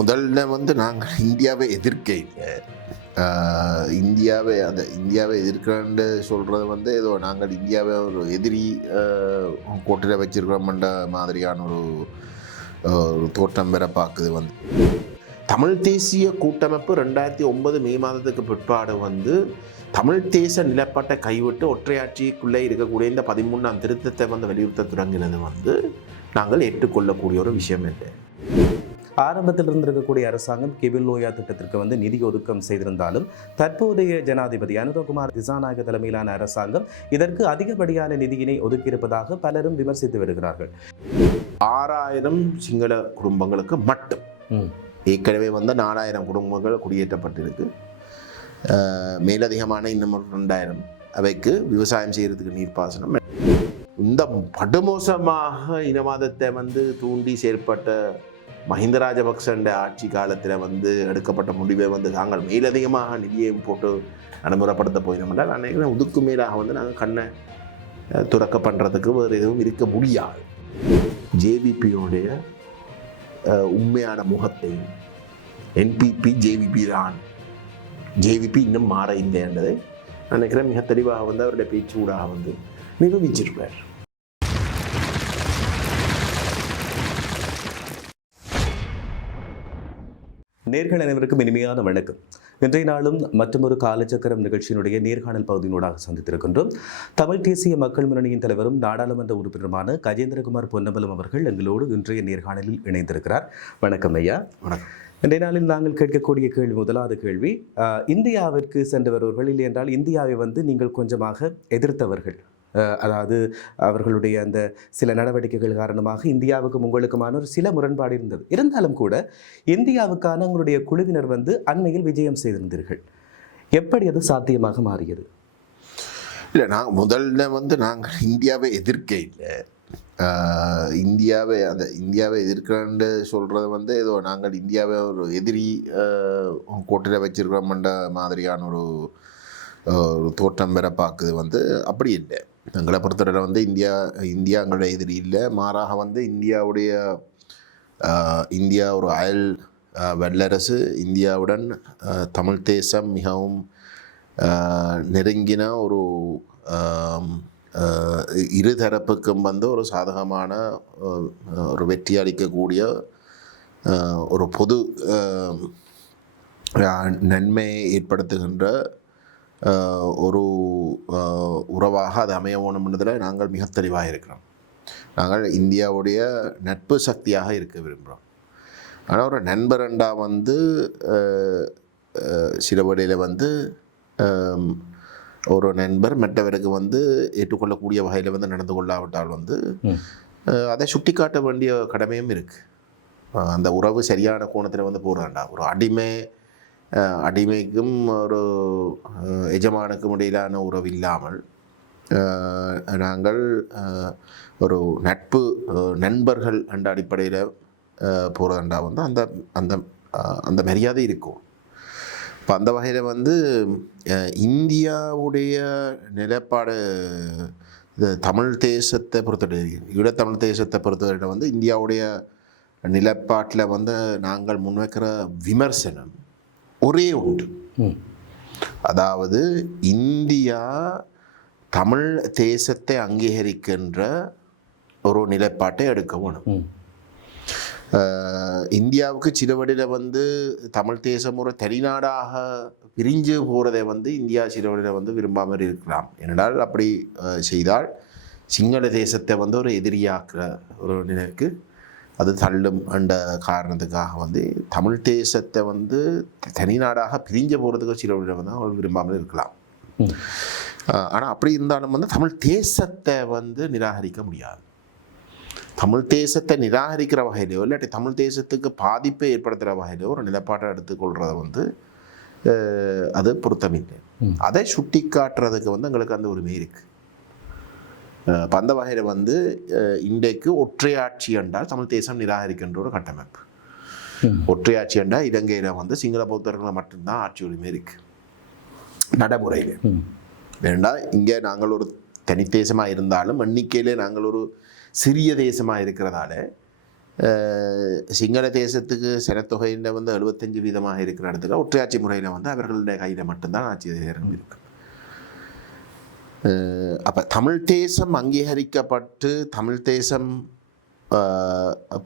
முதல்ல வந்து நாங்கள் இந்தியாவை எதிர்க்க இல்லை. இந்தியாவை எதிர்க்கிறேன்னு சொல்கிறது வந்து ஏதோ நாங்கள் இந்தியாவை ஒரு எதிரி கோட்டையில் வச்சிருக்கிறோம்ன்ற மாதிரியான ஒரு தோற்றம் பெற பார்க்குது. வந்து தமிழ் தேசிய கூட்டமைப்பு 2009 மே மாதத்துக்கு பிற்பாடு வந்து தமிழ் தேச நிலப்பாட்டை கைவிட்டு ஒற்றையாட்சிக்குள்ளே இருக்கக்கூடிய இந்த 13ஆம் திருத்தத்தை வந்து வலியுறுத்த தொடங்கினது வந்து நாங்கள் ஏற்றுக்கொள்ளக்கூடிய ஒரு விஷயம் இல்லை. ஆரம்பத்தில் இருந்திருக்கக்கூடிய அரசாங்கம் கெபில் லோயா திட்டத்திற்கு வந்து நிதி ஒதுக்கம் செய்திருந்தாலும் தற்போதைய ஜனாதிபதி அனுரகுமார் திசாநாயக்க தலைமையிலான அரசாங்கம் இதற்கு அதிகப்படியான நிதியினை ஒதுக்கியிருப்பதாக பலரும் விமர்சித்து வருகிறார்கள். 6000 சிங்கள குடும்பங்களுக்கு மட்டும் ஏற்கனவே வந்து 4000 குடும்பங்கள் குடியேற்றப்பட்டிருக்கு. மேலதிகமான இன்னும் 2000 அவைக்கு விவசாயம் செய்கிறதுக்கு நீர்ப்பாசனம். இந்த படுமோசமாக இனவாதத்தை வந்து தூண்டி செயற்பட்ட மஹிந்த ராஜபக்சண்ட ஆட்சி காலத்தில் வந்து எடுக்கப்பட்ட முடிவை வந்து நாங்கள் மேலதிகமாக நிதியை போட்டு நடைமுறைப்படுத்த போயினோம்னா நான் நினைக்கிறேன் உதுக்கு மேலாக வந்து நாங்கள் கண்ணை துறக்க பண்ணுறதுக்கு வேறு எதுவும் இருக்க முடியாது. ஜேவிபியோடைய உண்மையான முகத்தை என்பிபி ஜேவிபி தான், ஜேவிபி இன்னும் மாற இல்லை என்றதை நினைக்கிறேன் மிக தெளிவாக வந்து அவருடைய பேச்சு ஊடாக வந்து நிரூபிச்சிருப்பார். நேர்கள் அனைவருக்கும் இனிமையான வணக்கம். இன்றைய நாளும் மற்றொரு காலச்சக்கரம் நிகழ்ச்சியினுடைய நேர்காணல் பகுதியினூடாக சந்தித்திருக்கின்றோம். தமிழ் தேசிய மக்கள் முன்னணியின் தலைவரும் நாடாளுமன்ற உறுப்பினருமான கஜேந்திரகுமார் பொன்னம்பலம் அவர்கள் எங்களோடு இன்றைய நேர்காணலில் இணைந்திருக்கிறார். வணக்கம் ஐயா. வணக்கம். இன்றைய நாளில் நாங்கள் கேட்கக்கூடிய கேள்வி, முதலாவது கேள்வி, இந்தியாவிற்கு சென்று வருபவர்கள் இல்லை என்றால் இந்தியாவை வந்து நீங்கள் கொஞ்சமாக எதிர்த்தவர்கள், அதாவது அவர்களுடைய அந்த சில நடவடிக்கைகள் காரணமாக இந்தியாவுக்கும் உங்களுக்குமான ஒரு சில முரண்பாடு இருந்தது. இருந்தாலும் கூட இந்தியாவுக்கான உங்களுடைய குழுவினர் வந்து அண்மையில் விஜயம் செய்திருந்தீர்கள். எப்படி அது சாத்தியமாக மாறியது? இல்லை, முதல்ல வந்து நாங்கள் இந்தியாவை எதிர்க்க இல்லை. இந்தியாவை எதிர்க்கிறேன்னு சொல்கிறது வந்து ஏதோ நாங்கள் இந்தியாவை ஒரு எதிரி கோட்டையில் வச்சிருக்கிறோம்ன்ற மாதிரியான ஒரு தோற்றம் பெற பார்க்குது. வந்து அப்படி இல்லை. எங்களை பொறுத்தவரை வந்து இந்தியா எங்களோட எதிரி இல்லை. மாறாக வந்து இந்தியா ஒரு அயல் வல்லரசு. இந்தியாவுடன் தமிழ் தேசம் மிகவும் நெருங்கின ஒரு இருதரப்புக்கும் வந்து ஒரு சாதகமான ஒரு வெற்றி அளிக்கக்கூடிய ஒரு பொது நன்மையை ஏற்படுத்துகின்ற ஒரு உறவாக அது அமைய வேணும்ன்றதில் நாங்கள் மிக தெளிவாக இருக்கிறோம். நாங்கள் இந்தியாவுடைய நட்பு சக்தியாக இருக்க விரும்புகிறோம். ஆனால் ஒரு நண்பரண்டா வந்து சில வழியில் வந்து ஒரு நண்பர் மற்றவருக்கு வந்து ஏற்றுக்கொள்ளக்கூடிய வகையில் வந்து நடந்து கொள்ளாவிட்டால் வந்து அதை சுட்டி காட்ட வேண்டிய கடமையும் இருக்குது. அந்த உறவு சரியான கோணத்தில் வந்து போகிறாண்டா. ஒரு அடிமைக்கும் ஒரு எஜமானுக்கும் இடையிலான உறவு இல்லாமல் நாங்கள் ஒரு நண்பர்கள் என்ற அடிப்படையில் போகிறதாண்டா வந்து அந்த அந்த அந்த மரியாதை இருக்கும். இப்போ அந்த வகையில் வந்து இந்தியாவுடைய நிலைப்பாடு தமிழ் தேசத்தை பொறுத்தவரை, ஈழத்தமிழ் தேசத்தை பொறுத்தவரை வந்து இந்தியாவுடைய நிலைப்பாட்டில் வந்து நாங்கள் முன்வைக்கிற விமர்சனம் ஒரே உண்டு. அதாவது இந்தியா தமிழ் தேசத்தை அங்கீகரிக்கின்ற ஒரு நிலைப்பாட்டை எடுக்க வேணும். இந்தியாவுக்கு சில வழியில் வந்து தமிழ் தேசம் ஒரு தனிநாடாக பிரிஞ்சு போகிறதை வந்து இந்தியா சில வழியில் வந்து விரும்பாமல் இருக்கலாம். ஏனென்றால் அப்படி செய்தால் சிங்கள தேசத்தை வந்து ஒரு எதிரியாக்குற ஒரு நிலைக்கு அது தள்ளும் என்ற காரணத்துக்காக வந்து தமிழ் தேசத்தை வந்து தனிநாடாக பிரிஞ்ச போகிறதுக்கு சில வழியில் வந்து அவர்கள் விரும்பாமல் இருக்கலாம். ஆனால் அப்படி இருந்தாலும் வந்து தமிழ் தேசத்தை வந்து நிராகரிக்க முடியாது. தமிழ் தேசத்தை நிராகரிக்கிற வகையிலையோ இல்லாட்டி தமிழ் தேசத்துக்கு பாதிப்பை ஏற்படுத்துகிற வகையிலையோ ஒரு நிலைப்பாட்டை எடுத்துக்கொள்கிறத வந்து அது பொருத்தமில்லை. அதை சுட்டி காட்டுறதுக்கு வந்து எங்களுக்கு அந்த உரிமை இருக்குது. அந்த வகையில் வந்து இன்றைக்கு ஒற்றையாட்சி என்றால் தமிழ் தேசம் நிராகரிக்கின்ற ஒரு கட்டமைப்பு. ஒற்றையாட்சி என்றால் இலங்கையில் வந்து சிங்கள பௌத்தர்களை மட்டும்தான் ஆட்சி உரிமை இருக்குது நடைமுறையில். ஏன்னா இங்கே நாங்கள் ஒரு தனித்தேசமாக இருந்தாலும் எண்ணிக்கையிலே நாங்கள் ஒரு சிறிய தேசமாக இருக்கிறதால சிங்கள தேசத்துக்கு சனத்தொகையில் வந்து 75% இருக்கிற இடத்துல ஒற்றையாட்சி முறையில் வந்து அவர்களுடைய கையில் மட்டும்தான் ஆட்சி அதிகாரம் இருக்கு. அப்போ தமிழ் தேசம் அங்கீகரிக்கப்பட்டு தமிழ் தேசம்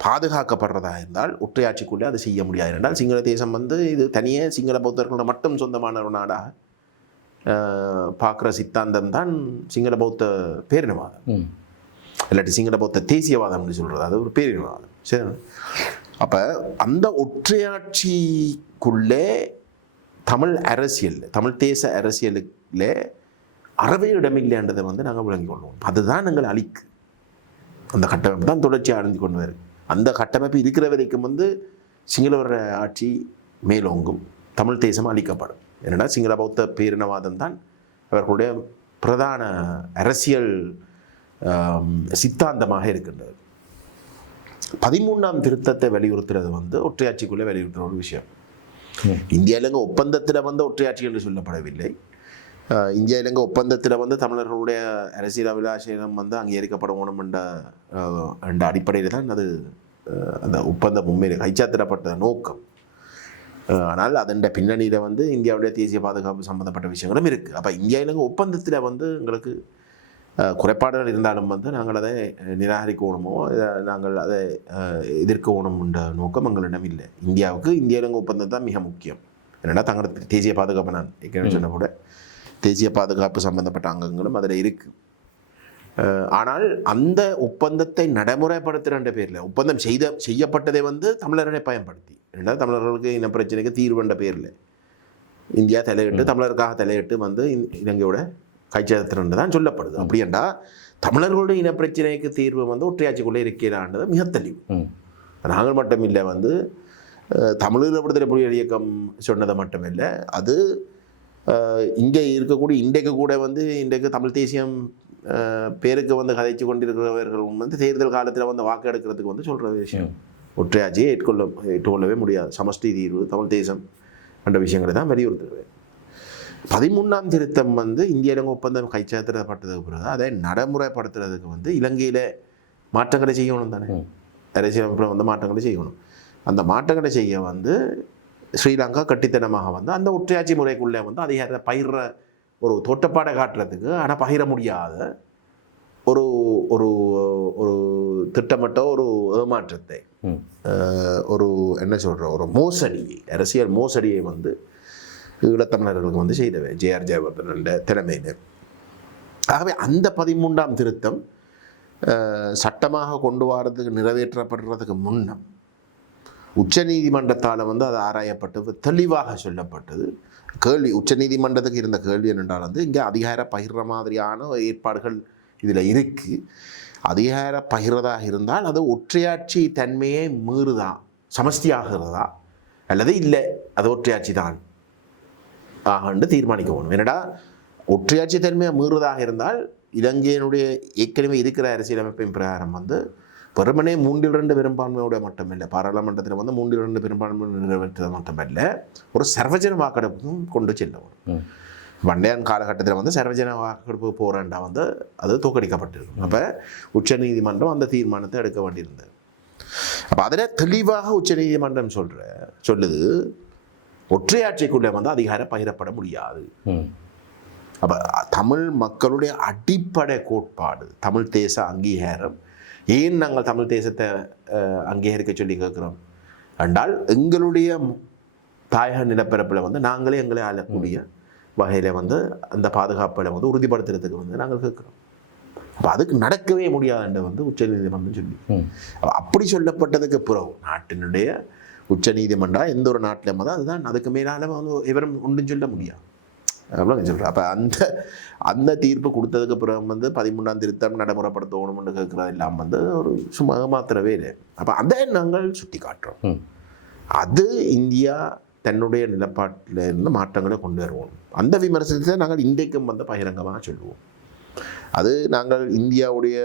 பாதுகாக்கப்படுறதா இருந்தால் ஒற்றையாட்சிக்குள்ளே அதை செய்ய முடியாது. என்றால் சிங்கள தேசம் வந்து இது தனியே சிங்கள பௌத்தர்களோட மட்டும் சொந்தமான ஒரு நாடாக பார்க்குற சித்தாந்தம் தான் சிங்கள பௌத்த பேரினவாதம், இல்லாட்டி சிங்கள பௌத்த தேசியவாதம்னு சொல்கிறது. அது ஒரு பேரினவாதம். சரி, அப்போ அந்த ஒற்றையாட்சிக்குள்ளே தமிழ் அரசியல், தமிழ் தேச அரசியலுக்குள்ளே அறவே இடமில்லைன்றதை வந்து நாங்கள் விளங்கிக் கொள்வோம். அதுதான் எங்களை அழிக்கு. அந்த கட்டமைப்பு தான் தொடர்ச்சியாக அழிந்து கொண்டு வருது. அந்த கட்டமைப்பு இருக்கிற வரைக்கும் வந்து சிங்களவர ஆட்சி மேலோங்கும், தமிழ் தேசம் அழிக்கப்படும். என்னென்னா சிங்கள பௌத்த பேரினவாதம் தான் அவர்களுடைய பிரதான அரசியல் சித்தாந்தமாக இருக்கின்றது. 13ஆம் திருத்தத்தை வலியுறுத்துறது வந்து ஒற்றையாட்சிக்குள்ளே வலியுறுத்துகிற ஒரு விஷயம். இந்தியா இலங்கை ஒப்பந்தத்தில் வந்து ஒற்றையாட்சி என்று சொல்லப்படவில்லை. இந்தியா இலங்கை ஒப்பந்தத்தில் வந்து தமிழர்களுடைய அரசியல் அபிலாஷம் வந்து அங்கீகரிக்கப்படணும் என்ற அடிப்படையில் தான் அது அந்த ஒப்பந்தம் உண்மையிலே கைச்சாத்திடப்பட்ட நோக்கம். ஆனால் அதன் பின்னணியில் வந்து இந்தியாவுடைய தேசிய பாதுகாப்பு சம்மந்தப்பட்ட விஷயங்களும் இருக்குது. அப்போ இந்தியா இலங்கை ஒப்பந்தத்தில் வந்து எங்களுக்கு குறைபாடுகள் இருந்தாலும் வந்து நாங்கள் அதை நிராகரிக்கணுமோ, நாங்கள் அதை எதிர்க்கணும் என்ற நோக்கம் எங்களிடம் இல்லை. இந்தியாவுக்கு இந்திய இலங்கை ஒப்பந்தம் தான் மிக முக்கியம். என்னென்னா தங்களுக்கு தேசிய பாதுகாப்பு, நான் ஏற்கனவே சொன்ன கூட தேசிய பாதுகாப்பு சம்பந்தப்பட்ட அங்கங்களும் அதில் இருக்குது. ஆனால் அந்த ஒப்பந்தத்தை நடைமுறைப்படுத்துகிற பேரில் ஒப்பந்தம் செய்யப்பட்டதை வந்து தமிழர்களை பயன்படுத்தி, ஏன்னா தமிழர்களுக்கு இன பிரச்சனைக்கு தீர்வு என்ற பேரில் இந்தியா தலையிட்டு தமிழருக்காக தலையிட்டு வந்து இலங்கையோட கைச்சாத்திரன்னு தான் சொல்லப்படுது. அப்படி என்றால் தமிழர்களுடைய இன பிரச்சனைக்கு தீர்வு வந்து ஒற்றையாட்சிக்குள்ளே இருக்கிறான்றது மிக தெளிவு. நாங்கள் மட்டும் இல்லை, வந்து தமிழீழ விடுதலை புலிகள் இயக்கம் சொன்னதை மட்டும் இல்லை, அது இங்கே இருக்கக்கூடிய இன்றைக்கு கூட வந்து இன்றைக்கு தமிழ் தேசியம் பேருக்கு வந்து கதைச்சு கொண்டிருக்கிறவர்கள் வந்து தேர்தல் காலத்தில் வந்து வாக்கு எடுக்கிறதுக்கு வந்து சொல்கிற விஷயம் ஒற்றையாட்சியை ஏற்றுக்கொள்ளவே முடியாது, சமஷ்டி தீர்வு, தமிழ் தேசம் என்ற விஷயங்களை தான் வலியுறுத்துகிறேன். 13ஆம் திருத்தம் வந்து இந்திய இலங்கை ஒப்பந்தம் கைச்சாத்திடப்பட்டதுக்கு பிறகு அதை நடைமுறைப்படுத்துறதுக்கு வந்து இலங்கையில் மாற்றங்களை செய்யணும் தானே, அரசியலமைப்பில் வந்து மாற்றங்களை செய்யணும். அந்த மாற்றங்களை செய்ய வந்து ஸ்ரீலங்கா கட்டித்தனமாக வந்து அந்த ஒற்றையாட்சி முறைக்குள்ளே வந்து அதிகாரத்தை பகிர்ற ஒரு தோட்டப்பாடை காட்டுறதுக்கு, ஆனால் பகிர முடியாத ஒரு ஒரு ஒரு திட்டமிட்ட ஒரு ஏமாற்றத்தை, ஒரு என்ன சொல்கிற ஒரு மோசடியை, அரசியல் மோசடியை வந்து ஈழத்தமிழர்களுக்கு வந்து செய்தவை ஜே.ஆர். ஜெயவர்தன தலைமையில். ஆகவே அந்த 13ஆம் திருத்தம் சட்டமாக கொண்டு வரதுக்கு நிறைவேற்றப்படுறதுக்கு முன்னம் உச்ச நீதிமன்றத்தால் வந்து அது ஆராயப்பட்டு தெளிவாக சொல்லப்பட்டது. கேள்வி உச்ச நீதிமன்றத்துக்கு இருந்த கேள்வி என்னென்றால் வந்து இங்கே அதிகார பகிர்ற மாதிரியான ஏற்பாடுகள் இதில் இருக்குது. அதிகார பகிர்றதாக இருந்தால் அது ஒற்றையாட்சி தன்மையை மீறுதா, சமஷ்டியாகிறதா, அல்லது இல்லை அது ஒற்றையாட்சி தான் ஆகண்டு தீர்மானிக்கணும். என்னடா ஒற்றையாட்சி தன்மையை மீறுவதாக இருந்தால் இலங்கையினுடைய ஏற்கனவே இருக்கிற அரசியலமைப்பின் பிரகாரம் வந்து வெறுமனே 3/2 பெரும்பான்மையோட மட்டுமில்லை, பாராளுமன்றத்தில் வந்து 3/2 பெரும்பான்மை நிறைவேற்றது மட்டுமில்லை, ஒரு சர்வஜன வாக்கெடுப்பும் கொண்டு செல்லணும். வண்டையான் காலகட்டத்தில் வந்து சர்வஜன வாக்கெடுப்பு போகிறேன்டா வந்து அது தோற்கடிக்கப்பட்டிருக்கும். அப்போ உச்ச நீதிமன்றம் அந்த தீர்மானத்தை எடுக்க வேண்டியிருந்தது. அப்போ அதில் தெளிவாக உச்ச நீதிமன்றம் சொல்லுது ஒற்றையாட்சிக்குள்ளே வந்து அதிகாரம் பகிரப்பட முடியாது. அப்போ தமிழ் மக்களுடைய அடிப்படை கோட்பாடு தமிழ் தேச அங்கீகாரம். ஏன் நாங்கள் தமிழ் தேசத்தை அங்கீகரிக்க சொல்லி கேட்குறோம் என்றால் எங்களுடைய தாயக நிலப்பரப்பில் வந்து நாங்களே எங்களை ஆளக்கூடிய வகையில் வந்து அந்த பாதுகாப்பை வந்து உறுதிப்படுத்துறதுக்கு வந்து நாங்கள் கேட்குறோம். அப்போ அதுக்கு நடக்கவே முடியாதுன்ற வந்து உச்ச நீதிமன்றம் சொல்லி, அப்படி சொல்லப்பட்டதுக்கு பிறகு நாட்டினுடைய உச்ச நீதிமன்றம் எந்த ஒரு நாட்டிலும் வந்து அதுதான் அதுக்கு மேலால வந்து எவரும் ஒன்றும் சொல்ல முடியாது அவ்வளோ சொல்கிறேன். அப்போ அந்த தீர்ப்பு கொடுத்ததுக்கு பிறகு வந்து 13ஆம் திருத்தம் நடைமுறைப்படுத்தணும்னு கேட்குறது இல்லாமல் வந்து ஒரு சும்மா மாத்திரவே இல்லை. அப்போ அதை நாங்கள் சுட்டி காட்டுறோம். அது இந்தியா தன்னுடைய நிலப்பாட்டில் இருந்து மாற்றங்களை கொண்டு வருவோம். அந்த விமர்சனத்தை நாங்கள் இன்றைக்கும் வந்து பகிரங்கமாக சொல்லுவோம். அது நாங்கள் இந்தியாவுடைய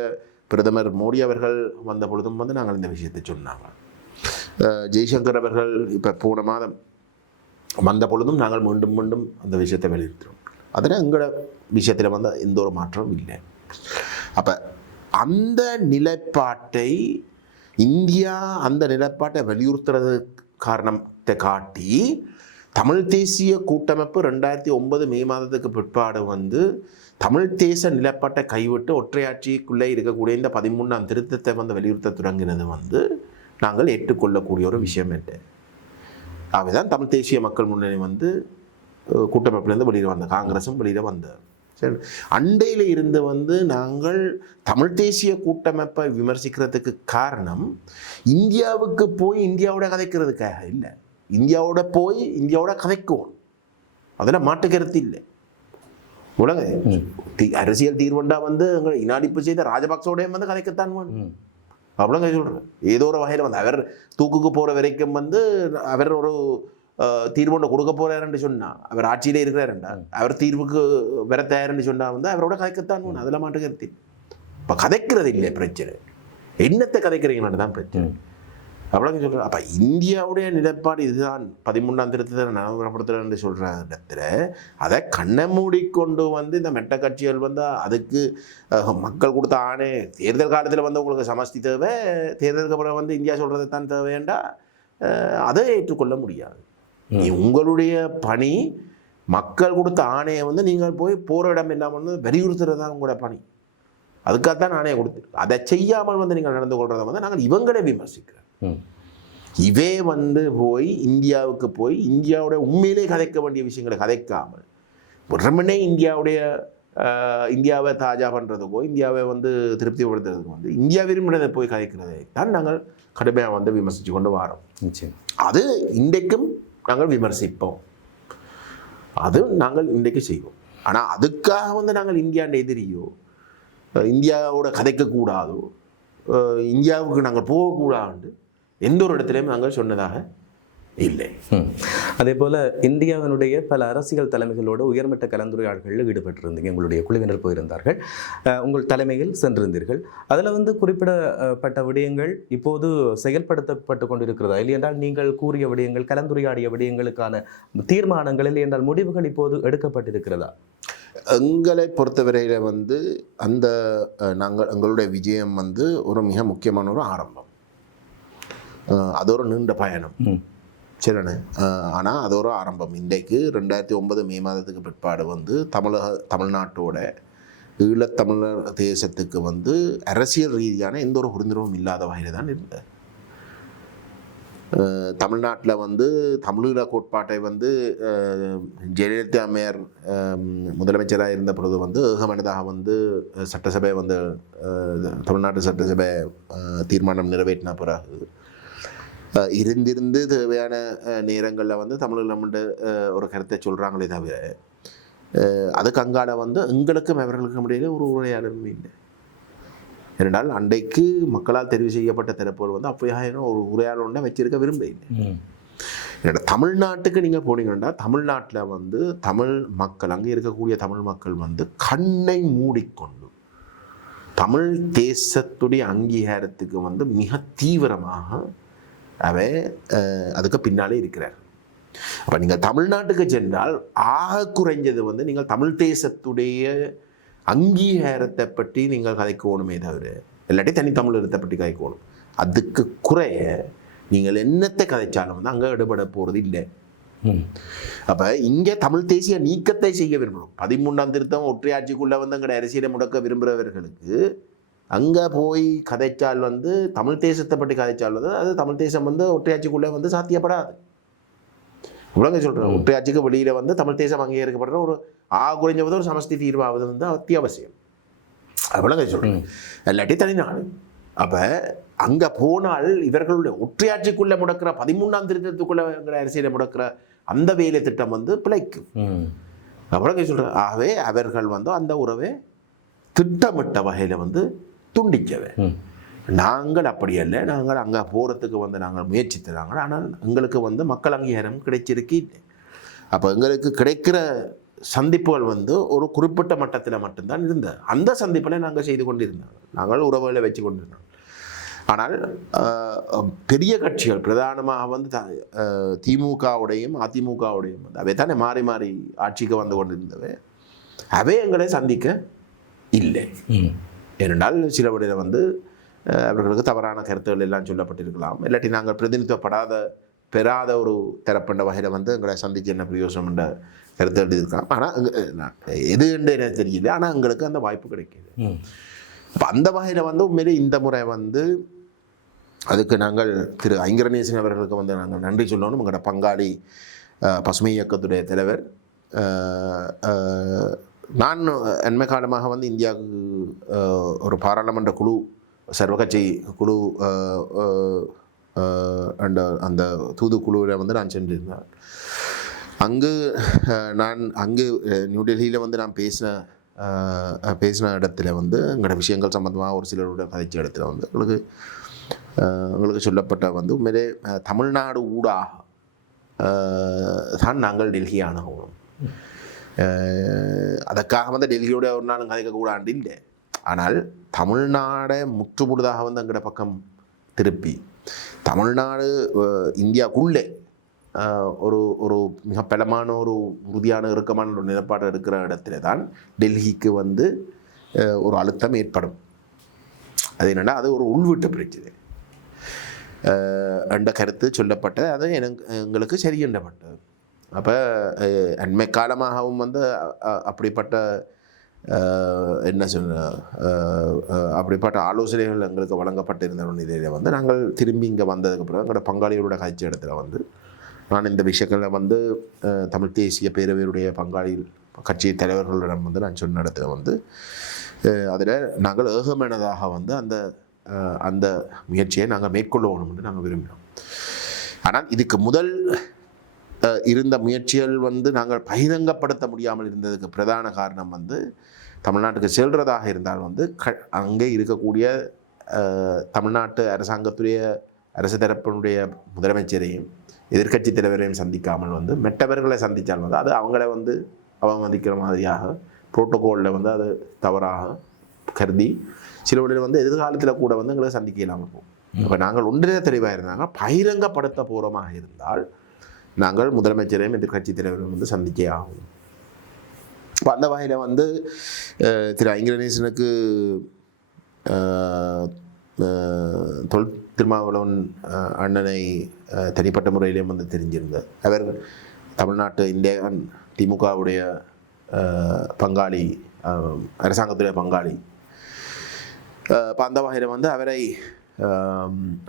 பிரதமர் மோடி அவர்கள் வந்த பொழுதும் வந்து நாங்கள் இந்த விஷயத்தை சொன்னாங்க. ஜெய்சங்கர் அவர்கள் இப்போ போன மாதம் வந்த பொழுதும் நாங்கள் மீண்டும் மீண்டும் அந்த விஷயத்தை வலியுறுத்துகிறோம். அதில் எங்களோட விஷயத்தில் வந்து எந்த ஒரு மாற்றமும் இல்லை. அப்போ அந்த நிலைப்பாட்டை இந்தியா அந்த நிலைப்பாட்டை வலியுறுத்துறது காரணத்தை காட்டி தமிழ் தேசிய கூட்டமைப்பு 2009 மே மாதத்துக்கு பிற்பாடு வந்து தமிழ் தேச நிலப்பாட்டை கைவிட்டு ஒற்றையாட்சிக்குள்ளே இருக்கக்கூடிய இந்த 13ஆம் திருத்தத்தை வந்து வலியுறுத்த தொடங்கினது வந்து நாங்கள் ஏற்றுக்கொள்ளக்கூடிய ஒரு விஷயம் இல்லை. ஆகவேதான் தமிழ் தேசிய மக்கள் முன்னணி வந்து கூட்டமைப்பிலேருந்து வெளியில் வந்த, காங்கிரஸும் வெளியில் வந்தார். சரி, அண்டையில் இருந்து வந்து நாங்கள் தமிழ் தேசிய கூட்டமைப்பை விமர்சிக்கிறதுக்கு காரணம் இந்தியாவுக்கு போய் இந்தியாவோட கதைக்கிறதுக்காக இல்லை. இந்தியாவோட போய் இந்தியாவோட கதைக்குவோம், அதில் மாட்டுக்கருத்து இல்லை. உலக அரசியல் தீர்வுண்டா வந்து இனாடிப்பு செய்த ராஜபக்சோடையும் வந்து கதைக்கத்தான் வேணும். அவ்வளோ சொல்கிறேன். ஏதோ ஒரு வகையில் வந்து அவர் தூக்குக்கு போகிற வரைக்கும் வந்து அவர் ஒரு தீர்வு கொடுக்க போறாருன்னு சொன்னா, அவர் ஆட்சியிலே இருக்கிறாருண்டா அவர் தீர்வுக்கு வர தயாருன்னு சொன்னா வந்து அவரோட கதைக்கத்தான் வேணும். அதில் மாட்டுக்கருத்து. இப்போ கதைக்கிறது இல்லை பிரச்சனை, என்னத்தை கதைக்கிறீங்கன்னு தான் பிரச்சனை. அவ்வளோ சொல்கிறேன். அப்போ இந்தியாவுடைய நிலைப்பாடு இதுதான் 13ஆம் திருத்தத்தை நடைமுறைப்படுத்துறேன்னு சொல்கிற இடத்துல அதை கண்ணை மூடிக்கொண்டு வந்து இந்த மெட்ட கட்சிகள் வந்து அதுக்கு மக்கள் கொடுத்த ஆணை, தேர்தல் காலத்தில் வந்து உங்களுக்கு சமஷ்டி தேவை, தேர்தலுக்கு அப்புறம் வந்து இந்தியா சொல்கிறது தான் தேவைண்டா அதை ஏற்றுக்கொள்ள முடியாது. உங்களுடைய பணி மக்கள் கொடுத்த ஆணையை வந்து நீங்கள் போய் போகிற இடம் இல்லாமல் வந்து வலியுறுத்துறது தான் உங்களோட பணி. அதுக்காகத்தான் ஆணையை கொடுத்து அதை செய்யாமல் வந்து நீங்கள் நடந்து கொள்றதை வந்து நாங்கள் இவங்களே விமர்சிக்கிறோம். இவே வந்து போய் இந்தியாவுக்கு போய் இந்தியாவுடைய உண்மையிலே கதைக்க வேண்டிய விஷயங்களை கதைக்காமல் வெறுமனே இந்தியாவை தாஜா பண்ணுறதுக்கோ இந்தியாவை வந்து திருப்திப்படுத்துறதுக்கோ வந்து இந்தியா விரும்பினதை போய் கதைக்கிறதை தான் நாங்கள் கடுமையாக வந்து விமர்சித்து கொண்டு வரோம். அது இன்றைக்கும் நாங்கள் விமர்சிப்போம், அது நாங்கள் இன்றைக்கு செய்வோம். ஆனால் அதுக்காக வந்து நாங்கள் இந்தியாண்ட எதிரியோ இந்தியாவோட கதைக்கக்கூடாதோ இந்தியாவுக்கு நாங்கள் போகக்கூடாது எந்த ஒரு இடத்துலையும் நாங்கள் சொன்னதாக இல்லை. அதே போல் இந்தியாவினுடைய பல அரசியல் தலைமைகளோடு உயர்மட்ட கலந்துரையாடல்களில் ஈடுபட்டிருந்தீங்க. உங்களுடைய குழுவினர் போயிருந்தார்கள், உங்கள் தலைமையில் சென்றிருந்தீர்கள். அதில் வந்து குறிப்பிடப்பட்ட விடயங்கள் இப்போது செயல்படுத்தப்பட்டு கொண்டிருக்கிறதா, இல்லை என்றால் நீங்கள் கூறிய விடயங்கள், கலந்துரையாடிய விடயங்களுக்கான தீர்மானங்கள், இல்லை என்றால் முடிவுகள் இப்போது எடுக்கப்பட்டிருக்கிறதா? எங்களை பொறுத்தவரையில் வந்து அந்த எங்களுடைய விஜயம் வந்து ஒரு மிக முக்கியமான ஒரு ஆரம்பம், அது ஒரு நீண்ட பயணம். சரிண்ணே. ஆனால் அது ஒரு ஆரம்பம். இன்றைக்கு 2009 மே மாதத்துக்கு பிற்பாடு வந்து தமிழ்நாட்டோட ஈழத்தமிழர் தேசத்துக்கு வந்து அரசியல் ரீதியான எந்த ஒரு புரிந்துணர்வும் இல்லாத வகையில் தான் இருந்தது. தமிழ்நாட்டில் வந்து தமிழீழ கோட்பாட்டை வந்து ஜெயலலிதா அம்மையார் முதலமைச்சராக இருந்த பொழுது வந்து ஏகமனதாக வந்து சட்டசபை வந்து தமிழ்நாட்டு சட்டசபை தீர்மானம் நிறைவேற்றின பிறகு இருந்திருந்து தேவையான நேரங்களில் வந்து தமிழீழம்ன்ற ஒரு கருத்தை சொல்கிறாங்களே தவிர அதுக்கு அங்கால வந்து எங்களுக்கும் அவர்களுக்கும் இடையில ஒரு உரையாடலும் இல்லை. ஏனென்றால் அன்றைக்கு மக்களால் தெரிவு செய்யப்பட்ட தரப்புகள் வந்து அப்போ ஒரு உரையாடலை வச்சிருக்க விரும்ப இல்லை. ஏன்னா தமிழ்நாட்டுக்கு நீங்கள் போனீங்கன்னா தமிழ்நாட்டில் வந்து தமிழ் மக்கள், அங்கே இருக்கக்கூடிய தமிழ் மக்கள் வந்து கண்ணை மூடிக்கொண்டு தமிழ் தேசத்துடைய அங்கீகாரத்துக்கு வந்து மிக தீவிரமாக அதுக்கு பின்னாலே இருக்கிறார். அப்போ நீங்கள் தமிழ்நாட்டுக்கு சென்றால் ஆக குறைஞ்சது வந்து நீங்கள் தமிழ் தேசத்துடைய அங்கீகாரத்தை பற்றி நீங்கள் கதைக்கணுமே தவிர இல்லாட்டி தனித்தமிழத்தை பற்றி கதைக்கணும். அதுக்கு குறைய நீங்கள் என்னத்தை கதைச்சாலும் வந்து அங்கே ஈடுபட போகிறது இல்லை. அப்போ இங்கே தமிழ் தேசிய நீக்கத்தை செய்ய விரும்பணும். 13ஆம் திருத்தம் ஒற்றையாட்சிக்குள்ளே வந்து அங்கே அரசியலை முடக்க விரும்புகிறவர்களுக்கு அங்கே போய் கதைச்சால் வந்து தமிழ் தேசத்தை பற்றி கதைச்சால் வந்து அது தமிழ் தேசம் வந்து ஒற்றையாட்சிக்குள்ளே வந்து சாத்தியப்படாது. இவ்வளோங்க சொல்கிறேன். ஒற்றையாட்சிக்கு வெளியில் வந்து தமிழ் தேசம் அங்கீகரிக்கப்படுற ஒரு குறைஞ்சவது ஒரு சமஷ்டி தீர்வாவது வந்து அத்தியாவசியம். அவ்வளோங்க சொல்கிறேன். இல்லாட்டி தனிநாடு. அப்போ அங்கே போனால் இவர்களுடைய ஒற்றையாட்சிக்குள்ளே முடக்கிற 13ஆம் திருத்தத்துக்குள்ளே அரசியலை முடக்கிற அந்த வேலை திட்டம் வந்து பிழைக்கும். அவ்வளோங்க சொல்கிறேன். ஆகவே அவர்கள் வந்து அந்த உறவை திட்டமிட்ட வகையில் வந்து துண்டிக்கவே. நாங்கள் அப்படி அல்ல, நாங்கள் அங்கே போகிறதுக்கு வந்து நாங்கள் முயற்சித்தாங்க. ஆனால் எங்களுக்கு வந்து மக்கள் அங்கீகாரம் கிடைச்சிருக்கு. அப்போ எங்களுக்கு கிடைக்கிற சந்திப்புகள் வந்து ஒரு குறிப்பிட்ட மட்டத்தில் மட்டும்தான் இருந்தது. அந்த சந்திப்பில் நாங்கள் செய்து கொண்டிருந்தோம், நாங்கள் உறவுகளை வச்சு கொண்டிருந்தோம். ஆனால் பெரிய கட்சிகள் பிரதானமாக வந்து திமுகவுடையும் அதிமுகவுடையும் வந்து அவை தானே மாறி மாறி ஆட்சிக்கு வந்து கொண்டிருந்தவை, அவை எங்களை சந்திக்க இல்லை. ஏனென்றால் சில வழியில் வந்து அவர்களுக்கு தவறான கருத்துக்கள் எல்லாம் சொல்லப்பட்டிருக்கலாம். இல்லாட்டி நாங்கள் பெறாத ஒரு தரப்பட்ட வகையில் வந்து எங்களை சந்திக்க என்ன பிரயோசனம் என்ற கருத்து எழுதியிருக்கலாம். ஆனால் எது என்று எனக்கு தெரியல, ஆனால் எங்களுக்கு அந்த வாய்ப்பு கிடைக்கிது. அப்போ அந்த வகையில் வந்து உண்மையிலே இந்த முறை வந்து அதுக்கு நாங்கள் திரு ஐங்கரநேசன் அவர்களுக்கு வந்து நாங்கள் நன்றி சொல்லணும். எங்களோட பங்காளி பசுமை இயக்கத்துடைய தலைவர். நான் அண்மை காலமாக வந்து இந்தியாவுக்கு ஒரு பாராளுமன்ற குழு, சர்வகட்சி குழு அந்த தூதுக்குழுவில் வந்து நான் சென்றிருந்தேன். அங்கு நியூ டெல்லியில் வந்து நான் பேசின இடத்துல வந்து எங்களோட விஷயங்கள் சம்மந்தமாக ஒரு சிலரோட கதைச்ச இடத்துல வந்து எங்களுக்கு சொல்லப்பட்ட வந்து உண்மையிலே தமிழ்நாடு ஊடாக தான் நாங்கள் டெல்லி அணுகணும். அதற்காக வந்து டெல்லியோட ஒரு நாளும் கதைக்கக்கூடாது இல்லை. ஆனால் தமிழ்நாடை முற்றுமுழுதாக வந்து எங்களோட பக்கம் திருப்பி தமிழ்நாடு இந்தியாவுக்குள்ளே ஒரு மிக பலமான ஒரு உறுதியான இறுக்கமான ஒரு நிலைப்பாடு இருக்கிற இடத்துல தான் டெல்லிக்கு வந்து ஒரு அழுத்தம் ஏற்படும். அது என்னென்னா அது ஒரு உள்வீட்டு பிரச்சனை என்ற கருத்து சொல்லப்பட்டது. அது எங்களுக்கு சரியென்றப்பட்டது. அப்போ அண்மை காலமாகவும் வந்து அப்படிப்பட்ட என்ன சொல்ல அப்படிப்பட்ட ஆலோசனைகள் எங்களுக்கு வழங்கப்பட்டிருந்த இதில் வந்து நாங்கள் திரும்பி இங்கே வந்ததுக்கு பிறகு எங்களோட பங்காளிகளோட காட்சி இடத்துல வந்து நான் இந்த விஷயங்களில் வந்து தமிழ் தேசிய பேரவையுடைய பங்காளி கட்சி தலைவர்களிடம் வந்து நான் சொன்ன இடத்துல வந்து அதில் நாங்கள் ஏகமனதாக வந்து அந்த முயற்சியை நாங்கள் மேற்கொள்ளணும் என்று நாங்கள் விரும்பினோம். ஆனால் இதுக்கு முதல் இருந்த முயற்சிகள் வந்து நாங்கள் பகிரங்கப்படுத்த முடியாமல் இருந்ததுக்கு பிரதான காரணம் வந்து தமிழ்நாட்டுக்கு செல்றதாக இருந்தால் வந்து அங்கே இருக்கக்கூடிய தமிழ்நாட்டு அரசாங்கத்துடைய அரசு தரப்பினுடைய முதலமைச்சரையும் எதிர்க்கட்சி தலைவரையும் சந்திக்காமல் வந்து மெட்டவர்களை சந்தித்தால் வந்து அது அவங்கள வந்து அவமதிக்கிற மாதிரியாக புரோட்டோகாலில் வந்து அது தவறாக கருதி சில வழியில் வந்து எதிர்காலத்தில் கூட வந்து எங்களை சந்திக்க இல்லாமல் போகும். இப்போ நாங்கள் ஒன்றே தெளிவாக இருந்தாங்க, பகிரங்கப்படுத்த போகிறமாக இருந்தால் நாங்கள் முதலமைச்சரையும் எதிர்கட்சி தலைவரையும் வந்து சந்திக்கே ஆகும். இப்போ அந்த வகையில் வந்து திரு ஐங்கரநேசனுக்கு தொல் திருமாவளவன் அண்ணனை தனிப்பட்ட முறையிலேயும் வந்து தெரிஞ்சிருந்தார். அவர் தமிழ்நாட்டு இந்திய திமுகவுடைய பங்காளி, அரசாங்கத்துடைய பங்காளி. இப்போ அந்த வகையில் வந்து அவரை